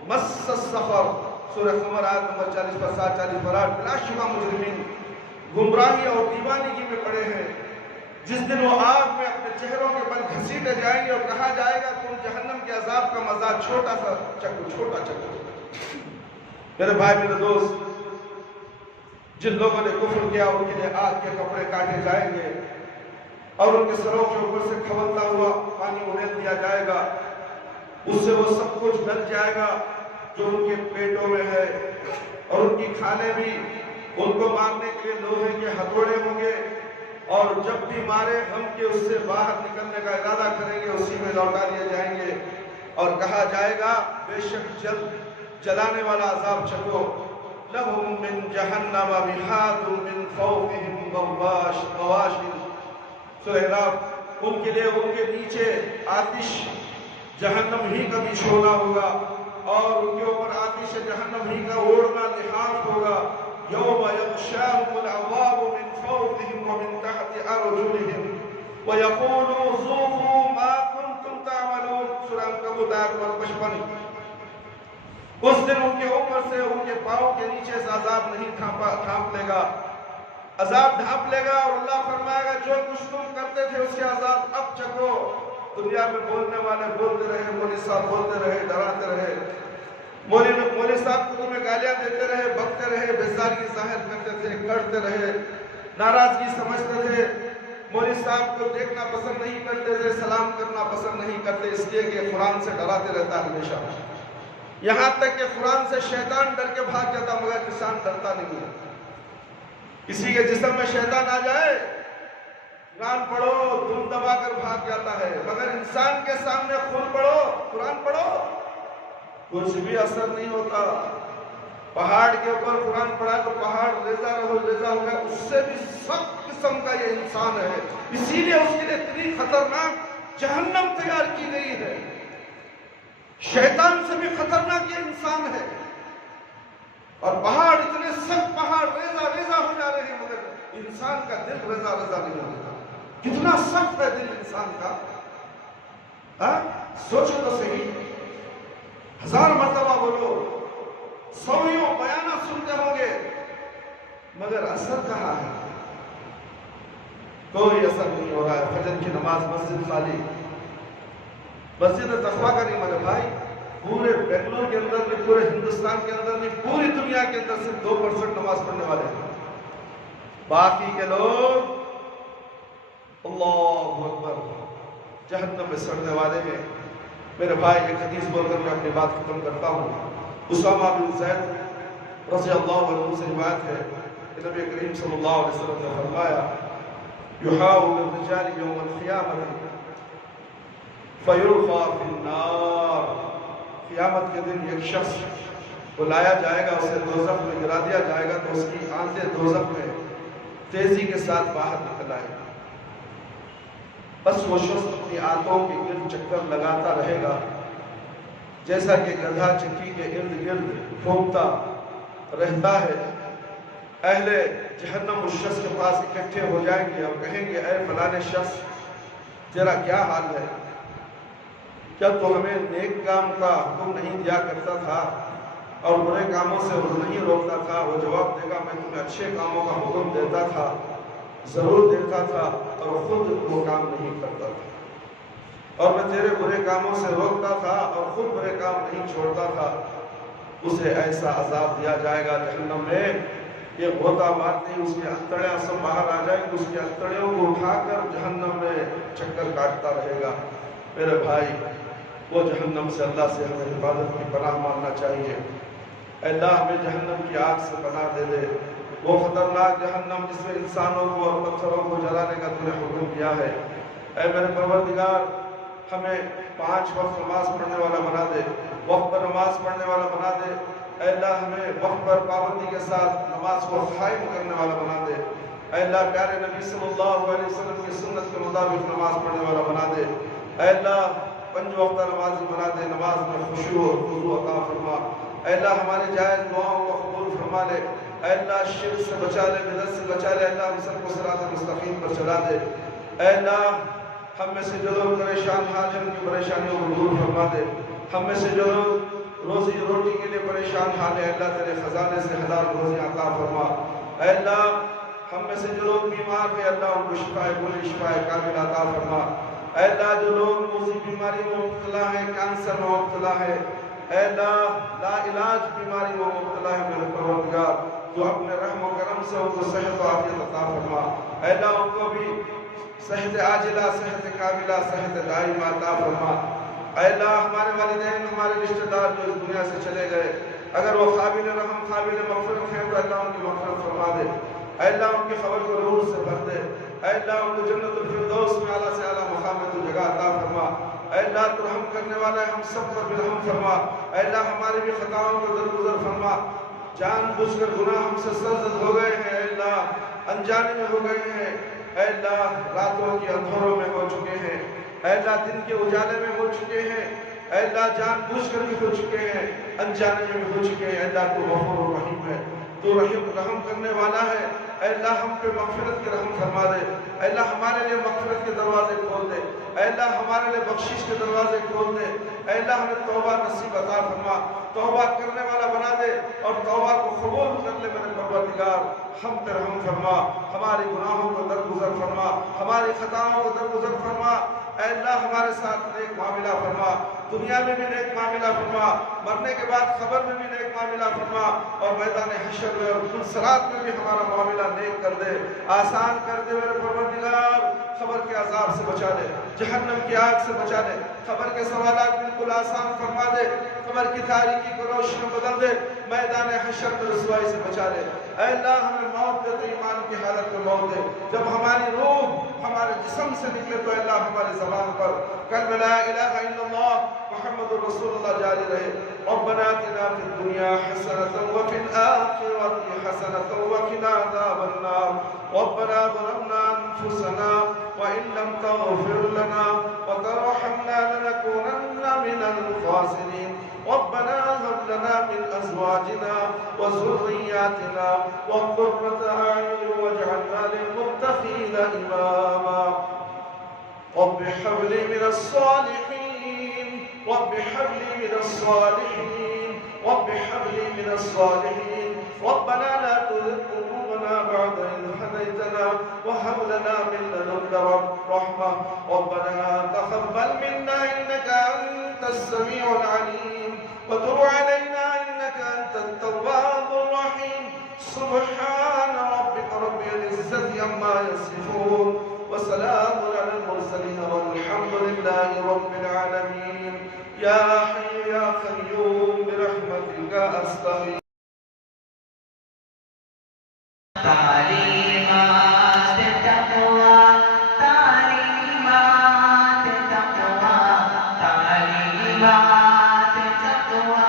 مس السقر۔ سورہ قمر آیت نمبر 40 پر 7، 40 پر 8۔ بلا شبہ مجرمین گمراہی اور دیوانگی میں پڑے ہیں، جس دن وہ آگ میں اپنے چہروں کے بل گھسیٹے جائیں گے اور کہا جائے گا تم جہنم کے عذاب کا مزہ چھوٹا سا چکو، چھوٹا چکو۔ میرے بھائی، میرے دوست، جن لوگوں نے کفر کیا ان کے لیے آگ کے کپڑے کاٹے جائیں گے اور ان کے سروں کے اوپر سے کھولتا ہوا پانی انہیں دیا جائے گا، اس سے وہ سب کچھ گل جائے گا جو ان کے پیٹوں میں ہے، اور ان کی کھالیں بھی ان کو مارنے کے لیے لوہے کے ہتھوڑے ہوں گے، اور جب بھی مارے ہم کے اس سے باہر نکلنے کا ارادہ کریں گے اسی میں لوٹا دیے جائیں گے، اور کہا جائے گا بے شک جلانے والا عذاب چکو۔ لَهُم مِّن جَهَنَّمَ مِحَادٌ مِّن فَوْقِهِمْ غَوَاشٍ۔ سورہ اعراف۔ ان کے لیے ان کے نیچے آتش جہنم ہی کا بچھونا ہوگا، اور ان کے اوپر آتش جہنم ہی کا اوڑھنا لحاف ہوگا۔ یوم یغشاہم العذاب من فوقہم ومن تحت ارجلہم ویقولوا ذوقوا ما کنتم تعملون۔ سورہ عنکبوت آیت نمبر 55۔ اس دن ان کے اوپر سے ان کے پاؤں کے نیچے سے عذاب نہیں ڈھانپ لے گا، عذاب ڈھانپ لے گا، اور اللہ فرمائے گا جو کچھ تم کرتے تھے اس کے عذاب اب چکو۔ دنیا میں بولنے والے بولتے رہے، مولوی صاحب بولتے رہے، ڈراتے رہے، مولوی صاحب کو تمہیں گالیاں دیتے رہے، بکتے رہے، بیزاری ظاہر کرتے تھے، کرتے رہے، ناراضگی سمجھتے تھے، مولوی صاحب کو دیکھنا پسند نہیں کرتے تھے، سلام کرنا پسند نہیں کرتے، اس لیے کہ قرآن سے ڈراتے رہتا ہے ہمیشہ، یہاں تک کہ قرآن سے شیطان ڈر کے بھاگ جاتا، مگر انسان ڈرتا نہیں ہے۔ کسی کے جسم میں شیطان آ جائے، قرآن پڑھو، دم دبا کر بھاگ جاتا ہے، مگر انسان کے سامنے خون پڑھو، قرآن پڑھو، کچھ بھی اثر نہیں ہوتا۔ پہاڑ کے اوپر قرآن پڑھا تو پہاڑ ریزہ ریزہ ہو گیا، اس سے بھی سخت قسم کا یہ انسان ہے، اسی لیے اس کے لیے اتنی خطرناک جہنم تیار کی گئی ہے۔ شیطان سے بھی خطرناک یہ انسان ہے، اور پہاڑ اتنے سخت پہاڑ ریزہ ہو جا رہے ہیں، مگر انسان کا دل ریزہ نہیں ہوتا۔ کتنا سخت ہے دل انسان کا، سوچو تو صحیح، 1000 مرتبہ بولو، 100 بیانات سنتے ہوں گے، مگر اثر کہاں ہے؟ کوئی اثر نہیں ہو رہا ہے۔ فجر کی نماز مسجد خالی، مسجد تقویٰ کا نہیں، مگر بھائی پورے بنگلور کے اندر میں، پورے ہندوستان کے اندر میں، پوری دنیا کے اندر صرف 2% نماز پڑھنے والے ہیں، باقی کے لوگ اللہ اکبر جہنم میں سڑنے والے ہیں۔ میرے بھائی ایک حدیث بول کر میں اپنی بات ختم کرتا ہوں۔ اسامہ بن زید رضی اللہ عنہ سے روایت ہے کہ نبی کریم صلی اللہ علیہ وسلم نے فرمایا یحاو بالرجال یوم القیامت فیلقى فی النار۔ قیامت کے دن ایک شخص کو لایا جائے گا، اسے دوزخ میں گرا دیا جائے گا، تو اس کی آنتیں دوزخ میں تیزی کے ساتھ باہر نکل آئے گا، بس وہ شخص اپنی آنتوں کے گرد چکر لگاتا رہے گا، جیسا کہ گدھا چکی کے ارد گرد پھونکتا رہتا ہے۔ اہل جہنم اس شخص کے پاس اکٹھے ہو جائیں گے اور کہیں گے اے فلانے شخص تیرا کیا حال ہے؟ کیا تو ہمیں نیک کام کا حکم نہیں دیا کرتا تھا اور برے کاموں سے نہیں روکتا تھا؟ وہ جواب دے گا میں تمہیں اچھے کاموں کا حکم دیتا تھا، ضرور دیتا تھا، اور خود وہ کام نہیں کرتا تھا۔ اور میں تیرے برے کاموں سے روکتا تھا اور خود برے کام نہیں چھوڑتا تھا، اسے ایسا عذاب دیا جائے گا جہنم میں، یہ غوطہ مارتی اس کی انتڑیاں سب باہر آ جائیں گی، اس کی انتڑیوں کو اٹھا کر جہنم میں چکر کاٹتا رہے گا۔ میرے بھائی، وہ جہنم سے اللہ سے ہمیں حفاظت کی پناہ مانگنا چاہیے۔ اے اللہ ہمیں جہنم کی آگ سے پناہ دے دے، وہ خطرناک جہنم جس میں انسانوں کو اور پتھروں کو جلانے کا تو نے حکم کیا ہے۔ اے میرے پروردگار، ہمیں 5 وقت نماز پڑھنے والا بنا دے، وقت پر نماز پڑھنے والا بنا دے۔ اے اللہ ہمیں وقت پر پابندی کے ساتھ نماز کو قائم کرنے والا بنا دے۔ اے اللہ پیارے نبی صلی اللہ علیہ وسلم کی سنت کے مطابق نماز پڑھنے والا بنا دے۔ اے اللہ 5 وقتہ نمازی بنا دے، نماز میں خشوع اور خضوع عطا فرما۔ اے اللہ ہماری جائز دعاؤں کو قبول فرما لے۔ اے اللہ شرک سے بچا لے، بدعت سے بچا لے۔ اللہ ہم سب کو صراط مستقیم پر چلا دے۔ اے اللہ ہم میں سے جو لوگ پریشان حال ہیں ان کی پریشانیوں کو دور فرما دے۔ ہم میں سے جو لوگ روزی روٹی کے لیے پریشان حال ہے، اللہ تیرے خزانے سے حلال روزی عطا فرما۔ اے اللہ ہم میں سے جو لوگ بیمار ہیں، اللہ ان کو شفا کلی شفا کامل عطا فرما۔ اے اللہ جو لوگ موذی بیماری میں مبتلا ہیں، کینسر میں مبتلا ہے، اے اللہ لا علاج بیماری میں مبتلا ہے، میرے پروردگار تو اپنے رحم و کرم سے ان کو صحت و عافیت عطا فرما۔ اے اللہ ان کو بھی صحت عاجلہ، صحت کاملہ، صحت دائمہ عطا فرما۔ اے اللہ ہمارے والدین، ہمارے رشتہ دار جو اس دنیا سے چلے گئے، اگر وہ قابل رحم قابل مغفرت ہیں تو اللہ ان کی مغفرت فرما دے۔ اے اللہ ان کی قبر کو نور سے بھر دے۔ اے اللہ ان کو جنت الفردوس میں اعلیٰ سے اعلیٰ مقام میں تو جگہ عطا فرما۔ اے اللہ تو رحم کرنے والا ہے، ہم سب پر بھی رحم فرما۔ اے اللہ ہماری بھی خطاؤں کو درگزر فرما۔ جان بوجھ کر گناہ ہم سے سرزد ہو گئے ہیں، اے اللہ انجانے میں ہو گئے ہیں، اے اللہ راتوں کی اندھیروں میں ہو چکے ہیں، اے اللہ دن کے اجالے میں ہو چکے ہیں، اے اللہ جان بوجھ کر بھی ہو چکے ہیں، انجانے میں بھی ہو چکے ہیں۔ اے اللہ تو غفور و رحیم ہے، تو رحم کرنے والا ہے۔ اے اللہ ہم پہ مغفرت کے رحم فرما دے۔ اے اللہ ہمارے لیے مغفرت کے دروازے کھول دے۔ اے اللہ ہمارے لیے بخشش کے دروازے کھول دے۔ اے اللہ ہمیں توبہ نصیب عطا فرما، توبہ کرنے والا بنا دے اور توبہ کو قبول کر لے میرے پروردگار۔ ہم پہ رحم فرما، ہماری گناہوں کو درگزر فرما، ہماری خطاؤں کو درگزر فرما۔ اے اللہ ہمارے ساتھ نیک معاملہ فرما، دنیا میں بھی نیک معاملہ فرما، مرنے کے بعد قبر میں بھی نیک معاملہ فرما، اور میدان حشر میں اور صراط میں بھی ہمارا معاملہ نیک کر دے، آسان کر دے میرے پروردگار۔ قبر کے عذاب سے بچا لے، جہنم کی آگ سے بچا لے، قبر کے سوالات بالکل آسان فرما دے، قبر کی تاریکی کو روشن بدل دے، میدان حشر میں رسوائی سے بچا لے۔ اے اللہ ہمیں موت دے تو ایمان کی حالت میں موت دے، جب ہماری روح ہمارے جسم سے نکلے تو اے اللہ ہماری زبان پر کلمہ لا الہ الا اللہ محمد رسول اللہ جاری رہے۔ ربنا آتنا فی الدنیا حسنة وفی الآخرة حسنة وقنا عذاب النار۔ ربنا ظلمنا أنفسنا وإن لم تغفر لنا وترحمنا لنكونن من الخاسرين۔ ربنا هب لنا من أزواجنا وذرياتنا قرة أعين واجعلنا للمتقين إماما۔ رب هب لي من الصالحين، رب هب لي من الصالحين، رب هب لي من الصالحين۔ ربنا لا تزغ قلوبنا بعد إذ هديتنا وهب لنا من لدنك رحمة۔ ربنا تقبل منا إنك أنت السميع العليم وتب علينا إنك أنت التواب الرحيم۔ سبحان ربك رب العزة عما يصفون وسلام على المرسلين والحمد لله رب العالمين۔ يا حي يا قيوم برحمتك أستغيث۔ تعلیمات تقوی، تعلیمات تقوی، تعلیمات تقوی۔